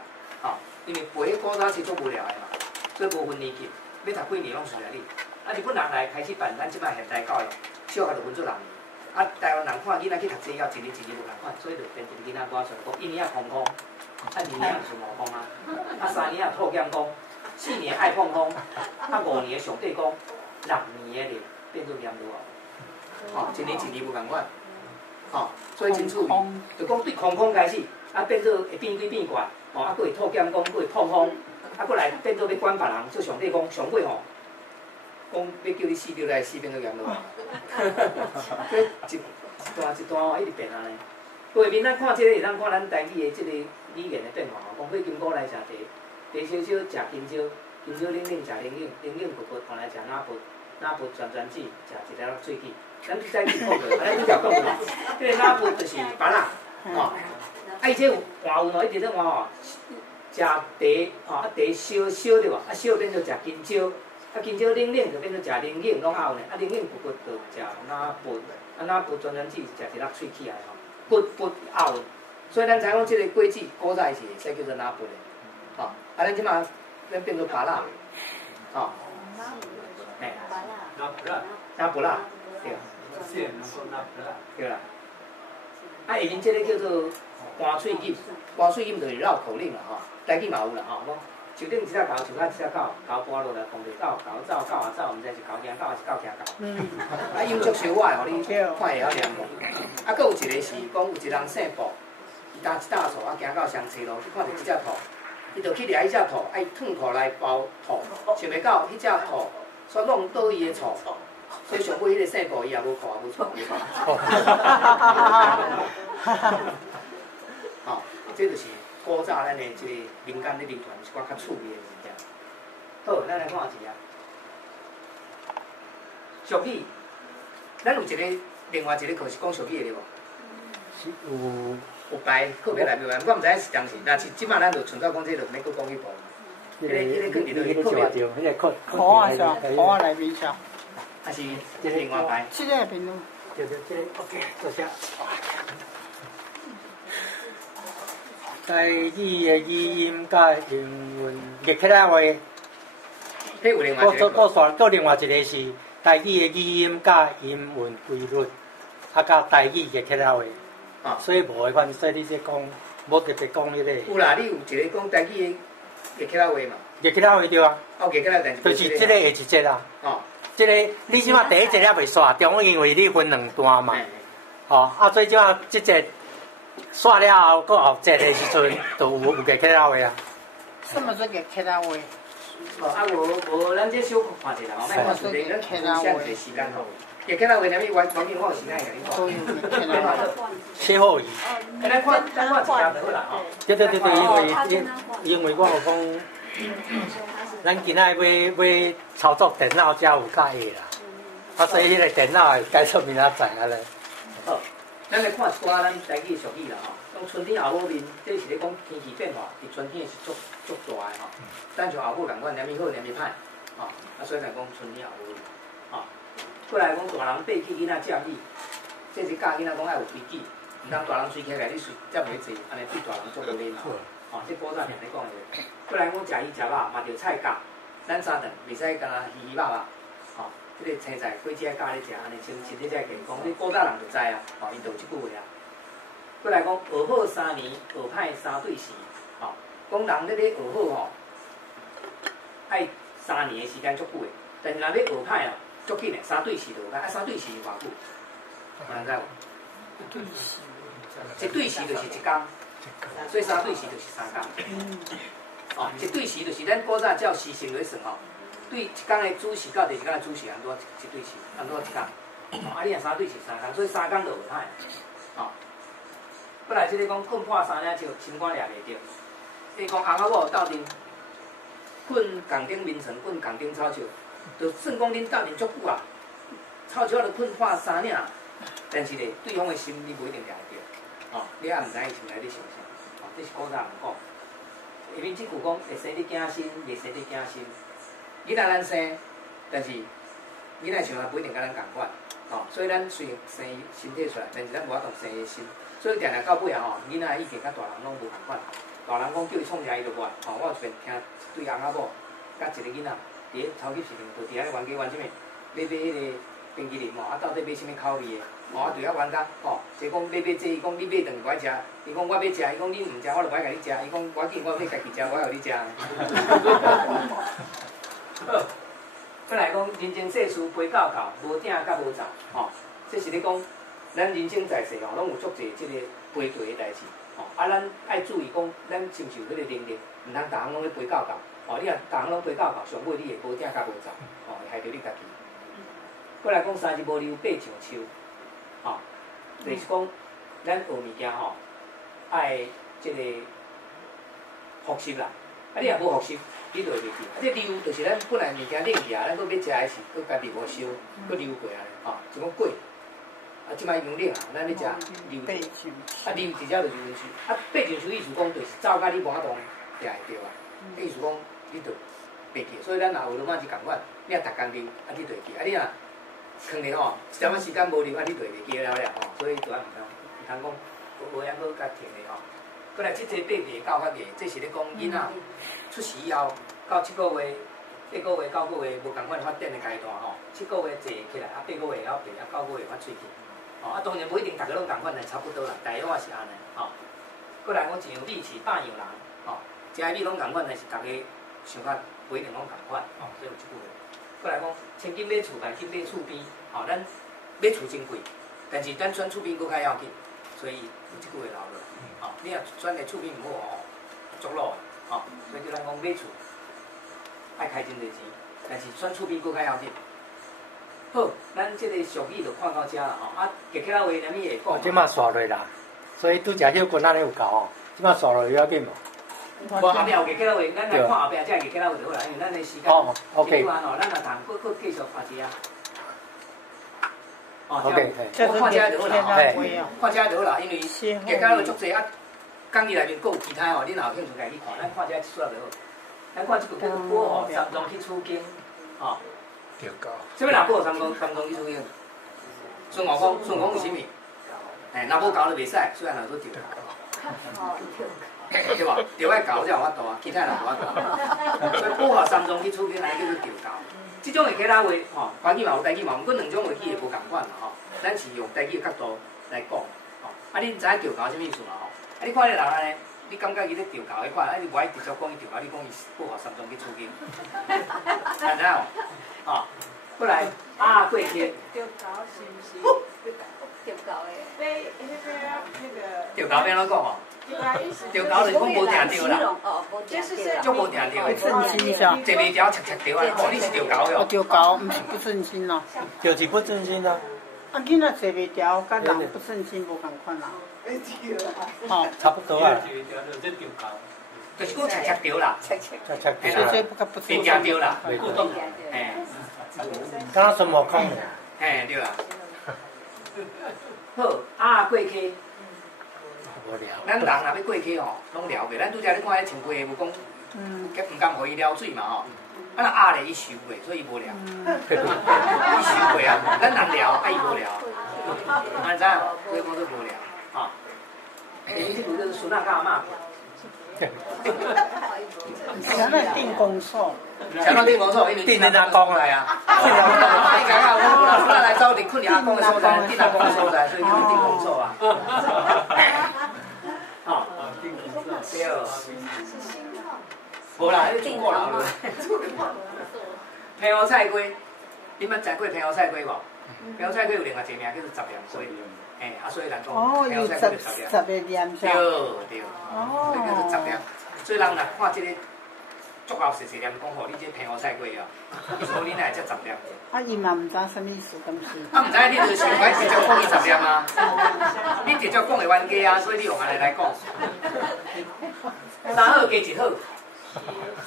吼，因为背迄古早册足无聊的嘛，所以无分年级，要读几年拢随来你。啊，日本人来开始办咱即摆现代教育，小学就分做6年。啊，台湾人看囡仔去读册了，一年无共款，所以就变成囡仔歌上讲，1年空空，啊2年就是无空啊，啊3年偷咸公，4年爱碰空，啊5年上帝讲，6年的变做咸路啊，哦，1年无共款，哦，所以真趣味，就讲对空空开始，啊变做会变鬼变怪，哦，啊佫会偷咸公，佫会碰空，啊佫来变做要管别人，做上帝讲上尾吼。讲要叫你死掉来死，变做咸路啊！所以一段吼一直变安尼。下面咱看即个，会当看咱台语的即个语言的变化吼。讲火金菇来食茶，茶烧烧食金蕉，金蕉冷冷食冷冷，冷冷拔拔换来食哪拔，哪bud转转子，食一粒水杞。咱再去讲过，咱拄条讲过，迄个哪bud就是芭乐，吼。啊，伊这有换运哦，一直咧换吼，食茶吼，啊茶烧烧对无？啊烧变做食金蕉，啊金蕉冷冷就变做食龙眼，拢拗呢。啊龙眼骨骨就食哪bud啊哪bud转转子食一粒喙起来吼，骨骨拗。所以咱知影讲即个果子古早是会使叫做哪bud的，吼。啊咱即马咱变做芭乐，吼。嘿。哪bud啦，对。对啦。啊，下面即个叫做干脆饮，干脆饮就是绕口令啦吼，台语嘛有啦吼，讲树顶一只狗，树下一只狗，狗搬落来碰着狗，狗走狗啊走，毋知是狗惊狗还是狗惊狗。啊，音足小我的，互你看会晓念无？啊，佫有一个是讲有一人姓布，伊搭一搭厝啊，行到双车路，去看到一只兔，伊就去掠迄只兔，啊，伊脱裤来包兔，想袂到迄只兔煞弄倒伊的厝。所以上尾迄个姓布伊也无裤也无穿。吼，这就是古早咱的即个民间咧流传一寡较趣味的物件。好，咱来看一下俗语，咱有一个另外一个课是讲俗语的对无？是有排课表内面，我毋知影是当时，但是即摆咱就纯粹讲这个，免搁讲迄部。迄个肯定就课表。迄个课啊是啊，课啊内面是啊。还是这另外排？这个边咯。对，这个 OK， 坐下。台语的语音甲英文译起来话，迄有另外一个。搁另外一个是台语的语音甲英文规律，啊甲台语译起来话。啊。所以无的款，所以你这讲，无特别讲迄个。有啦，你有一个讲台语的译起来话嘛？译起来话对啊。哦，译起来但是。就是这个下一节啦。哦。即个你即马第一节还袂煞，中因为你分两段嘛，吼，啊，所以即马即节煞了后，搁后节的时阵，就有个客家话啊。什么做个客家话？哦，啊无，咱这小看一下吼，莫看随便，咱有限一个时间吼。个客家话，啥物完全我有时间甲你讲。歇后语。咱看一下就好啦吼。对，因为我有讲。咱今仔要操作电脑才有介意啦，啊，所以迄个电脑会解说明仔载啊咧。好，咱来看一寡咱台语俗语啦吼。讲春天后母面，这是咧讲天气变化，伫春天是足大的吼。咱像后母共款，黏咪好黏咪歹，吼，啊，所以来讲春天后母面，吼。过来讲大人爬起囡仔接你，这是教囡仔讲爱有规矩，毋通大人随起来你随接袂济，安尼对大人足无礼貌。吼，这古早人咧讲的。过来讲食鱼食肉嘛着菜夹，咱三顿袂使干那鱼肉肉，吼，即个青菜果子爱夹咧食，安尼身体才健康。你古早人就知啊，吼，因就有即句话啊。过来讲学好3年，学歹3对4，吼，讲人咧学好吼，爱3年的时间足久的，但是若要学歹啊，足紧的3对4就学歹，啊3对4是偌久？有人知无？一对4就是1工，所以3对4就是3工。哦，一对时就是咱古早照时辰来算吼，对一工的主时到第二工的主时，按多一对时，按多一工。哦，啊，你若3对是3工，所以3工就学歹。哦，过来即个讲困破三领石，心肝掠袂着。伊讲翁仔某斗阵困共顶眠床，困共顶草树，就算讲恁斗阵足久啊，草树啊，就困破三领，但是咧，对方的心你无一定掠会着。哦，你也毋知伊心内咧想啥。哦，这是古早人讲。下面即句讲会生你惊心，袂生你惊心。囡仔咱生，但是囡仔想法不一定甲咱共款，吼，所以咱虽然生伊身体出来，但是咱无法度生伊心。所以定定到尾啊吼，囡仔意见甲大人拢无共款。大人讲叫伊创啥伊就惯，吼，我有便听一对翁仔某，甲一个囡仔伫咧超级市场，就伫遐咧玩啥物，要买迄个冰淇淋吼，啊到底买啥物口味的？哦，啊，对遐玩甲，吼，即讲要买这，伊讲你买顿过来食，伊讲我要食，伊讲你毋食，我就不爱甲你食，伊讲我紧，我要家己食，我互你食。好，再来讲人情世事陪到到，无鼎甲无灶，吼，这是咧讲咱人生在世吼，拢有足侪即个陪对的代志，吼，啊，咱爱注意讲，咱是毋是有迄个能力，毋通逐项拢咧陪到到，吼，你若逐项拢陪到到，上尾你会无鼎甲无灶，吼，会害着你家己。过来讲三日无溜八上树。吼，就是讲，咱学物件吼，爱即个学习啦。啊，你若无学习，你就会袂记。啊，这溜就是咱本来物件冷起啊，咱搁要食的是，搁家己无烧，搁溜过安尼，吼，就讲粿。啊，即摆已经冷啊，咱咧食溜。啊，溜直接就是溜水。啊，八珍珠意思讲就是走甲你麻洞食会着啊。意思讲你着袂记，所以咱若有落仔是共款，你若逐工溜，啊，你就会记。啊，你若藏咧吼，一点仔时间无溜，啊，你就会袂记了了吼。所以就按毋通讲，无样搁甲停咧吼。过来，即个八月教法月，这是咧讲囡仔出世以后到7个月、8个月、9个月无共款发展的阶段吼。7个月坐起来，啊8个月还爬，啊9个月发喙齿。哦，啊当然无一定逐个拢共款，但差不多啦，大约也是安尼吼。过来，我一样米是8样人吼，食的米拢共款，但是逐个想法不一定拢共款吼，所以有即句话。过来讲，千金买厝，万金买厝边，吼，咱买厝真贵，但是咱选厝边搁较要紧，所以有即句话留落。哦，你若选的厝边毋好哦，足路的，哦，所以叫咱讲买厝爱开真侪钱，但是选厝边搁较要紧。好，咱即个俗语就看到遮啦吼，啊，其他话啥物会讲？即马刷落啦，所以拄食迄棍安尼有够吼，即马刷落要紧无？无后壁有其他话，咱来看后壁才会其他话就好啦，因为咱的时间哦 ，OK。咱若通搁继续看一下。OK， 我看遮就好啦，看遮就好啦，因为其他话足济啊，讲义内面搁有其他吼，你若有兴趣家己看，咱看遮一撮就好。咱看即部叫做《保护三宗去出京》，吼。调教。啥物人保护三宗去出京？孙悟空，孙悟空有啥物？哎，若无教就袂使，虽然若做调教。对吧？调爱教才有法度啊，其他人无法度。所以保护三宗去出京，来叫做调教。即种的其他话，吼，华语嘛有台语嘛，毋过两种话语会无共款嘛，吼。咱是用台语的角度来讲，吼。啊，你知影调教啥物意思嘛？吼。啊，你看你人安尼，你感觉伊咧调教迄款，啊，你无爱直接讲伊调教，你讲伊保护三宗去出京，知影无？吼。过来，啊，过去。调教是毋是？调教的。调教变怎讲哦？调教就是讲无定调啦，足无定调的，正心是啊，坐袂调，切调啊！哦，你是调教的哦。调教毋是不正心咯。就是不正心啊。啊，囡仔坐袂调，甲人不正心无共款啦。哦，差不多啊。就是讲切调啦，切调啦，变正调啦，固定，嘿。敢若孙悟空。嘿，对啦。好，啊，过去。咱人若要过去吼，拢了过。咱拄则你看迄穿过的，无讲，毋甘互伊撩水嘛吼。啊，若压咧伊受过，所以伊无聊。伊受过啊，咱人聊，啊伊无聊。安知无？所以讲说无聊，吼。诶，即部叫做孙仔甲阿嬷。像那定公所，像那定公所，因为定在阿公来啊。你讲啊，有人孙仔来走，伫困伫阿公的所在，定阿公的所在，所以叫做定公所啊。哦，对。无啦，迄煮过了。平湖菜龟，你捌食过平湖菜龟无？平湖菜龟有另外一个名叫做十两龟，嘿，啊，所以人讲平湖菜龟就十两。对对，所以叫做十两。所以人若看即个足够细念，讲吼，你这平湖菜龟啊，意思讲你哪会才十两？啊，伊嘛毋知啥物意思，敢是？啊，毋知你就想歹直接讲伊十两啊？你直接讲会冤家啊，所以你用安尼来讲。三好加一好。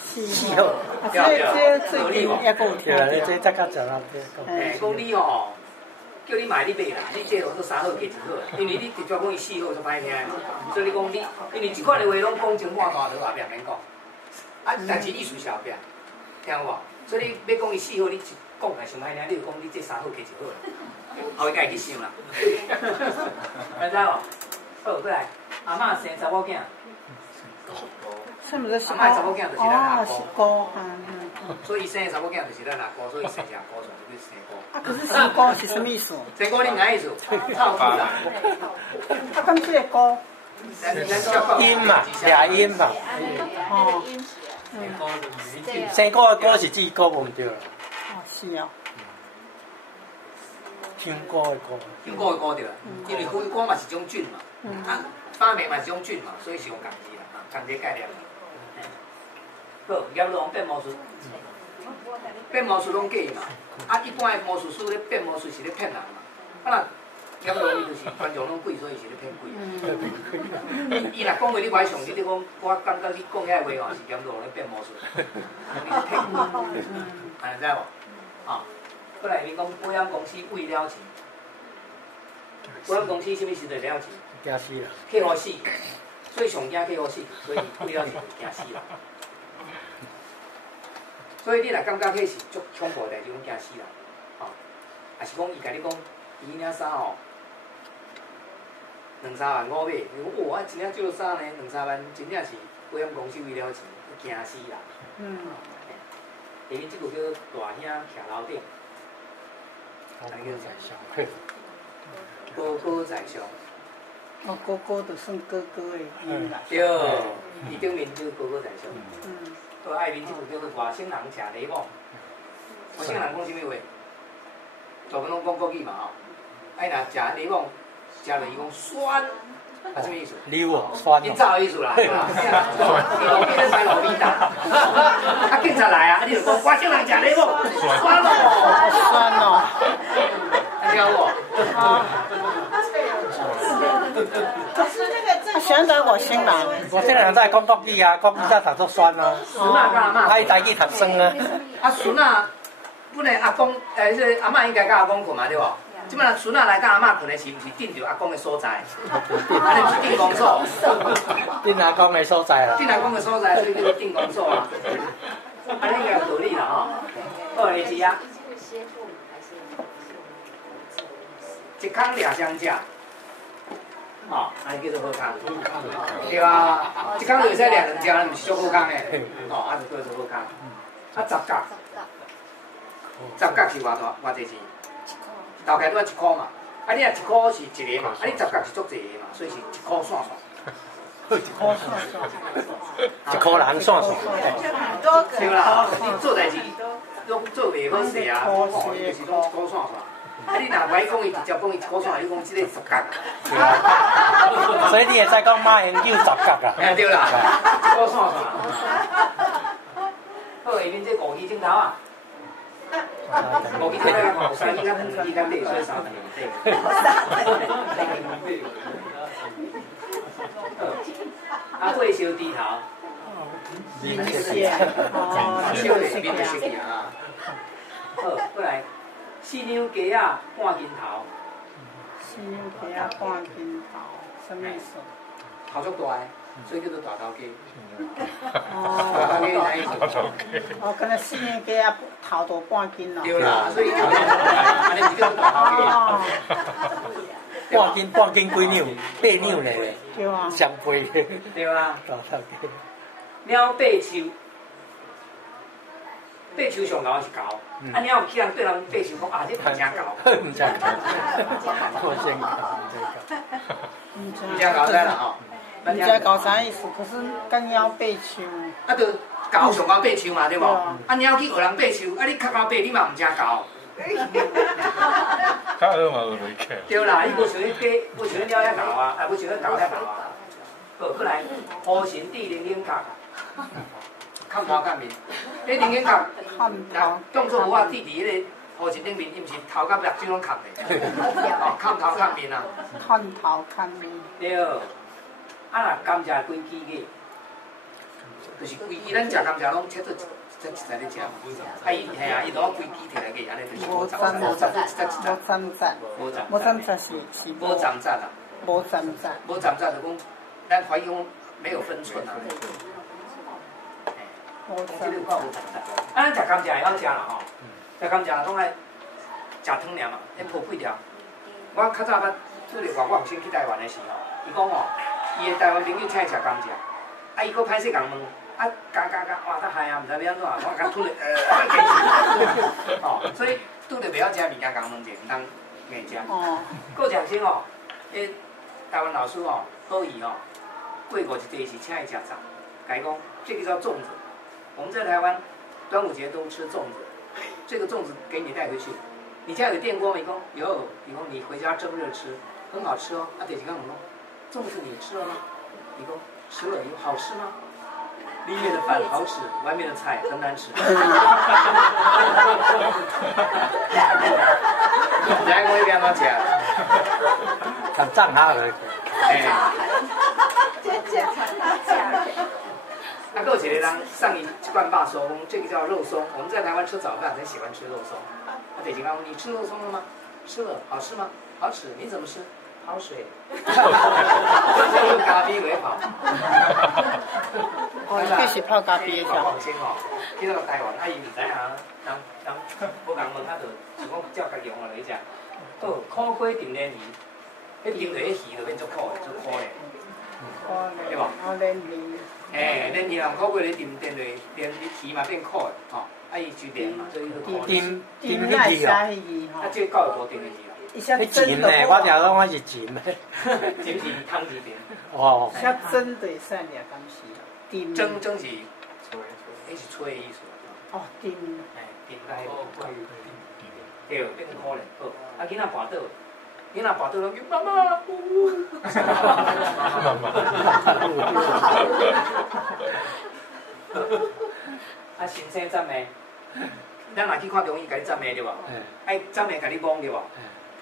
四好，这最近也够有听。对，这才较正啦。嘿，讲你吼，叫你买你买啦，你这叫做三好加一好，因为你直接讲伊四好就歹听嘛。所以你讲你，因为即款的话拢讲情话大条，也免讲。啊，但是意思是后壁，听有无？所以你要讲伊四好，你讲来上歹听，你就讲你这三好加一好，后家会去想啦。知无？好，过来，阿嬷生查某囝。什么叫阿嬷查某囝就是咱阿姑，所以生查某囝就是咱阿姑，所以生只姑就叫生姑。啊，可是生姑是什么意思？生姑你哪意思？臭姑啦。啊，咁这个姑？音嘛，俩音嘛。哦。生姑的姑是字姑无对啦。哦，是哦。香菇的菇。香菇的菇对啦，因为灰菇嘛是种菌嘛，啊，发霉嘛是种菌嘛，所以是用共字啦，共这概念。好，叶龙变魔术，变魔术拢假嘛，啊，一般的魔术师咧变魔术是咧骗人嘛，啊，咸肉伊就是观众拢贵，所以是咧骗贵。伊若讲话你歹上，你讲我感觉你讲遐话哦是咸肉咧变魔术，你是骗贵，安尼知无？啊，过来面讲保险公司为了钱，保险公司什么时阵了钱？惊死啦！客户死，所以上惊客户死，所以为了钱惊死啦。所以你若感觉迄是足恐怖代志，讲惊死啦，吼，也是讲伊甲你讲，伊领衫吼，2、3万5买，你讲哇，一领少衫呢，2、3万，真正是保险公司为了钱，惊死啦。下面即个叫大兄徛楼顶，高高在上，高高在上。哦，哥哥就算哥哥的音啦。对，伊顶面叫高高在上。好，爱面即个叫做外省人食礼物。外省人讲啥物话？大部分拢讲国语嘛吼。哎，若食礼物，食落伊讲酸，啊，什么意思？礼物酸因早意思啦，对吧？伊路边咧摆路边摊，啊，警察来啊，你就讲外省人食礼物，酸咯，酸哦，听有无？想到外省人，外省人在讲国语啊，国语在读作酸啊，孙仔甲阿嬷，啊，伊台语读酸啊。啊，孙仔，本来阿公，这阿嬷应该甲阿公困嘛，对无？即摆孙仔来甲阿嬷困的是毋是顶着阿公的所在？啊，你毋是顶公所？顶阿公的所在啦。顶阿公的所在，所以叫做顶公所啊。安尼应该有道理啦吼。好，下一啊。一空俩相食，哦，安尼叫做好空，对啊，一空就会使俩2只，毋是足好空的，哦，啊就叫做好空。啊，10角，10角是偌济钱？头开拄啊1箍嘛，啊你若1箍是一个嘛，啊你10角是足济个嘛，所以是1箍算。一箍人算算。对啦，你做代志拢做袂好势啊，哦，伊就是拢1箍算算。啊！你若歹讲伊直接讲伊1箍算，你讲即个10角啊。所以你会使讲马英九10角啊？哎，对啦，1箍算算。好，下面这枸杞镜头啊。枸杞镜头，三斤啊，2斤底，所以3斤底。啊，八烧猪头。面线，哦，烧的面就熟去啊。好，过来。4两鸡仔半斤头4两鸡仔半斤头，什么意思？头足大个，所以叫做大头鸡。哦，大头鸡哪意思？哦，可能4两鸡仔头大半斤咯。对啦，所以头大，安尼就叫做大头鸡。半斤几两？8两嘞。对啊。双倍。对啊。大头鸡。猫八手。八手上高是高，啊，你有去人对人八手讲啊，这真高，唔真高，我先高，唔真高知啦吼。唔知搞啥意思？可是跟鸟八手。啊，就高上高八手嘛，对无？啊，鸟去学人八手，啊，你较高八，你嘛唔真高。较好嘛有落去。对啦，你无像迄鸡，无像迄鸟遐高啊，啊，无像迄狗遐高啊。好，过来，乌神地零零角。看头看面，迄零零角，当作有我弟弟迄个护身顶面，伊毋是头甲目睭拢看的，哦，看头看面啊。看头看面。对，啊若甘蔗规支个，就是规支咱食甘蔗拢切做一只咧食，啊伊嘿啊，伊攞规支摕来个，安尼就是无斩斩，无斩斩是无斩斩啊，无斩斩，无斩斩就讲，咱怀疑讲没有分寸啊。这个我无尝试。啊，咱食甘蔗会晓食啦吼，食甘蔗拢爱食汤尔嘛，迄泡几条。我较早捌拄着外国学生去台湾的时候，伊讲吼，伊的台湾朋友请伊食甘蔗，啊，伊搁歹势共问，啊，加，哇，较害啊，毋知要安怎，我甲吞了，吼，所以拄着袂晓食物件，共问者，毋通硬食。哦。搁一学生吼，迄台湾老师吼，好意吼，过5一节是请伊食粽，甲伊讲，这个叫粽子。我们在台湾端午节都吃粽子，这个粽子给你带回去。你家有电锅没？讲有，以后你回家蒸热吃，很好吃哦。啊，第几个问说，粽子你吃了吗？你讲吃了，有好吃吗？里面的饭好吃，外面的菜很难吃。来，我一边要讲。看藏哈了。哎。假。还有一个人上一罐霸说，这个叫肉松。我们在台湾吃早饭很喜欢吃肉松。北京人问你吃肉松了吗？吃了，好吃吗？好吃。你怎么吃？泡水。用咖啡为泡。哦，这是泡咖啡的啥？放心哦，去到台湾，伊唔知影，人无共问，就讲照家己用来食。好，苦瓜炖鲢鱼，迄炖落迄鱼就变足苦的，足苦的。对无？哦，鲢鱼。嘿，鲢鱼啊，苦瓜咧炖落，鲢鱼嘛变苦的，吼，伊就鲢嘛，所以就苦。炖迄鱼哦。啊，这狗就无炖迄鱼啦。迄钱咧，我听讲我是钱咧。钱是汤是甜。哦。遐蒸对使俩敢是？蒸是，迄是吹的意思。哦，炖。哎，炖来。对，变成苦咧。好，啊，囡仔跋倒，囡仔跋倒，拢叫妈妈。啊，先生赞美，咱若去看中医，甲你赞美对无？爱赞美甲你讲对无？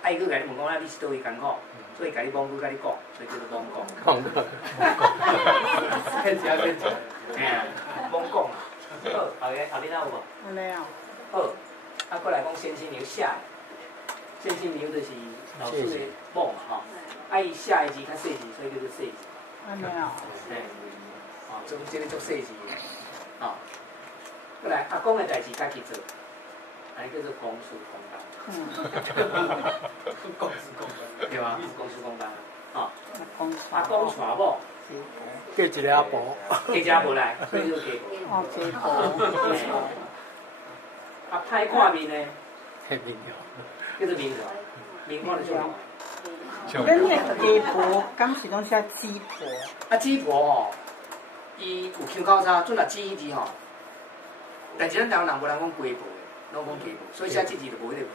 爱佫甲你问讲，你是倒位艰苦，所以甲你讲，佫甲你讲，所以叫做讲。骗钱骗钱，哎，讲讲啊。好，后面有无？安尼啊。好，啊，过来讲先青牛下，先青牛就是老师的某嘛吼，啊伊下一字较细字，所以叫做细字。安尼啊。嘿，哦，这个做细字，哦。过来阿公的代志家己做，安尼叫做公事公办。公事公办，对吧？公事公办，哦。阿公娶某。叫一个阿婆，家家婆来，所以就家婆。哦，家婆。啊，歹看面呢？面条，叫做面条，面看得出来。咱迄家婆，敢是拢写鸡婆？啊，鸡婆吼，伊有腔口差，准若鸡迄字吼。但是咱台湾人无人讲鸡婆的，拢讲家婆，所以写这字就无迄个问题。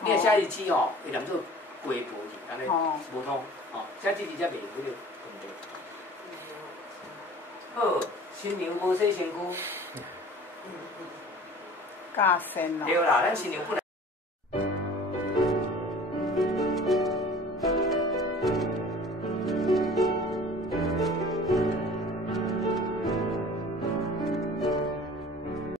你若写伊鸡吼，会念做家婆字，安尼无通。哦，写这字才袂有迄个问题。好，新娘无洗身躯。加身咯。对啦，咱新娘本来。